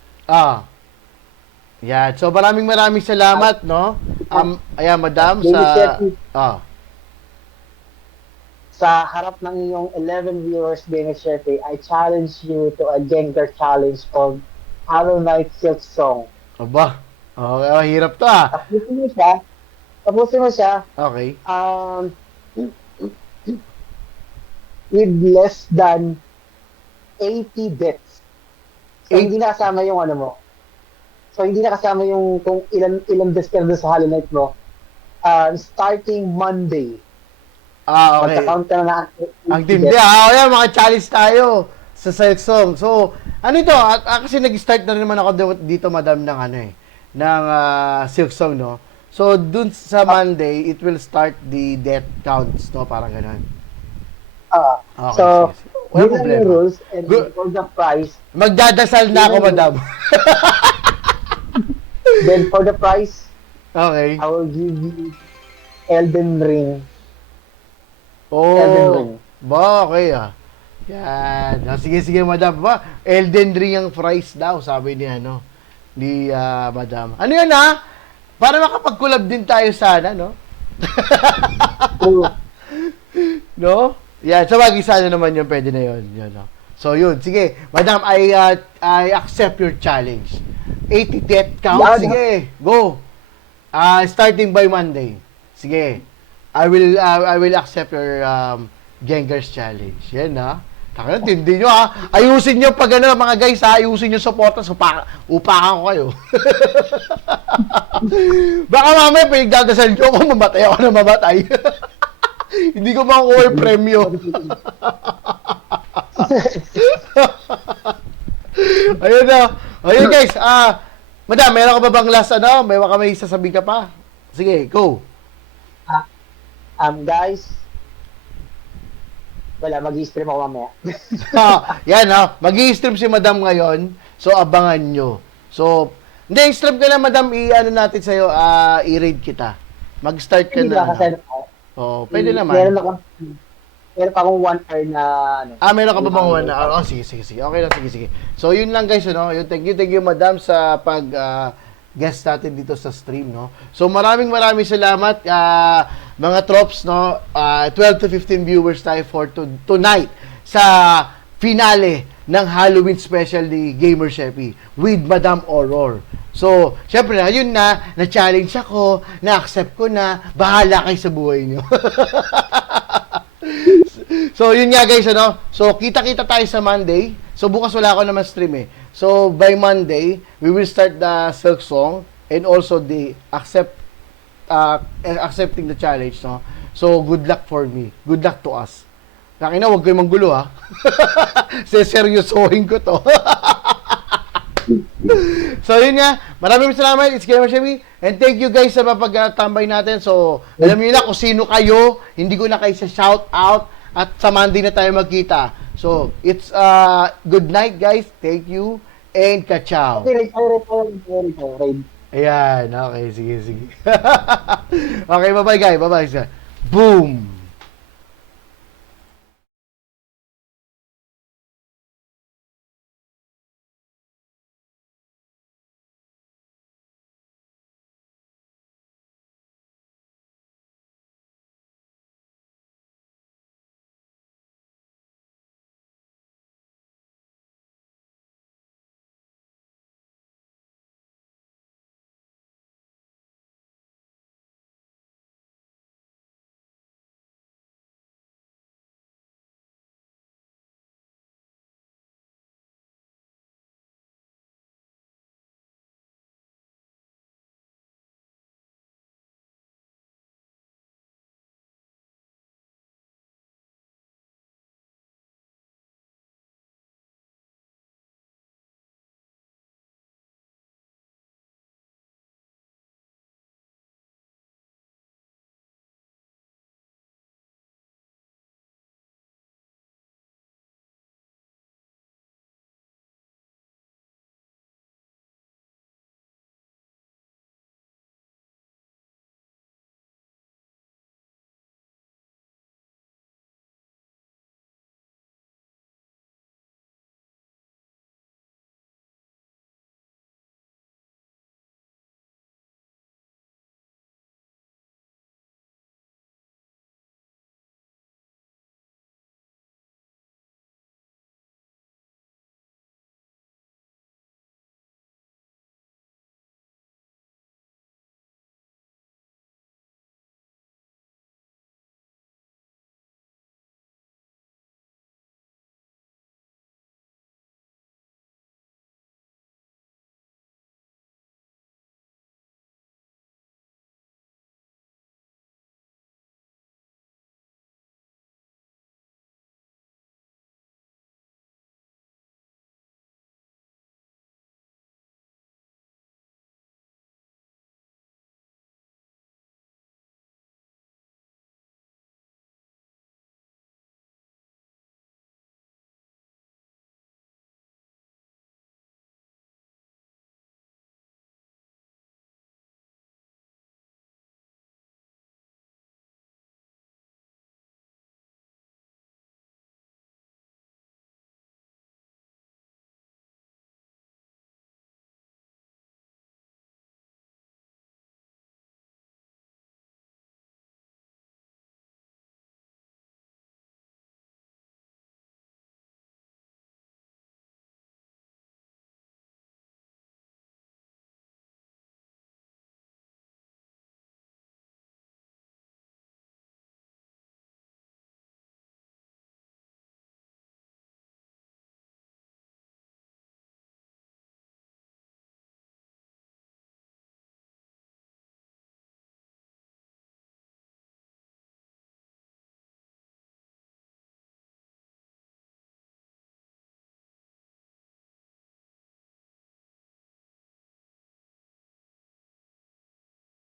Yan. So, maraming salamat, no? Ayan, madam, Gamer sa... Therapy. Sa harap ng iyong 11 viewers, Gamer Therapy, I challenge you to a Gengar challenge called Hollow Knight Silk Song. Aba. Okay, hirap to Tapusin mo siya. Okay. With less than 80 bits. So, hindi na kasama yung ano mo. So, hindi na kasama yung kung ilang bits ka na sa Hollow Knight mo. Starting Monday. Okay. Magka-count ka na Ang tindi. Ayan, mga challenge tayo sa Silk Song. So, ano ito? Kasi nag-start na rin naman ako dito, madam, ng ng Silk Song, no? So, dun sa Monday, it will start the death counts, no? Parang ganun. Okay, So, sige. Walang yun lang yung problema. rules and for the price. Magdadasal na ako, madam. Then for the price, Okay. I will give you Elden Ring. Elden Ring. Ba, okay Yan. Sige, madam. Ba, Elden Ring ang price daw, sabi ni madam. Ano yun Para makapag-collab din tayo sana, no? No? Yan, so sana naman yun, pwede na yun. No? So yun, sige. Madam, I accept your challenge. 80 death count, sige. Go. Starting by Monday. Sige. I will accept your Gengar's challenge. Yan Taka na, tindi nyo Ayusin nyo pag mga guys ayusin nyo supporters. Upakan ko kayo. Baka mamaya pinagdadasal nyo kung mamatay ako na mamatay. Hindi ko makukuha yung premyo. Ayun Ayun guys. Madam, meron ka ba bang last may sasabihin ka pa? Sige, go. Guys, wala, mag-i-stream ako mamaya. Yan mag-i-stream si madam ngayon. So, abangan nyo. So, hindi, stream ka na madam. Natin sa'yo, i-raid kita. Mag-start ka na. Pwede naman. Meron pa akong 1 hour na meron ka ba bang 1 hour? Sige. Okay lang, sige. So, yun lang guys, Yun, thank you madam sa pag guest natin dito sa stream, no? So, maraming salamat, mga trops, no? 12 to 15 viewers tayo for tonight sa finale ng Halloween special ni Gamer Sheppy with Madam Aurora. So, syempre yun na-challenge ako, na-accept ko na, bahala kayo sa buhay nyo. So, yun nga guys, So, kita-kita tayo sa Monday. So, bukas wala ako naman stream So, by Monday, we will start the Silk Song and also the accepting the challenge, no? So, good luck for me. Good luck to us. Nakina, huwag kayo manggulo, Seryosohin ko to. So, yun nga. Maraming salamat. It's Gamer Sheppy. And thank you guys sa mapagtambay natin. So, alam niyo na kung sino kayo. Hindi ko na kayo sa shout out. At sa Monday na tayo magkita. So, it's good night, guys. Thank you. And ka-chow. Raid. Ayan. Okay. Sige. Okay, bye-bye, guys. Bye-bye. Boom!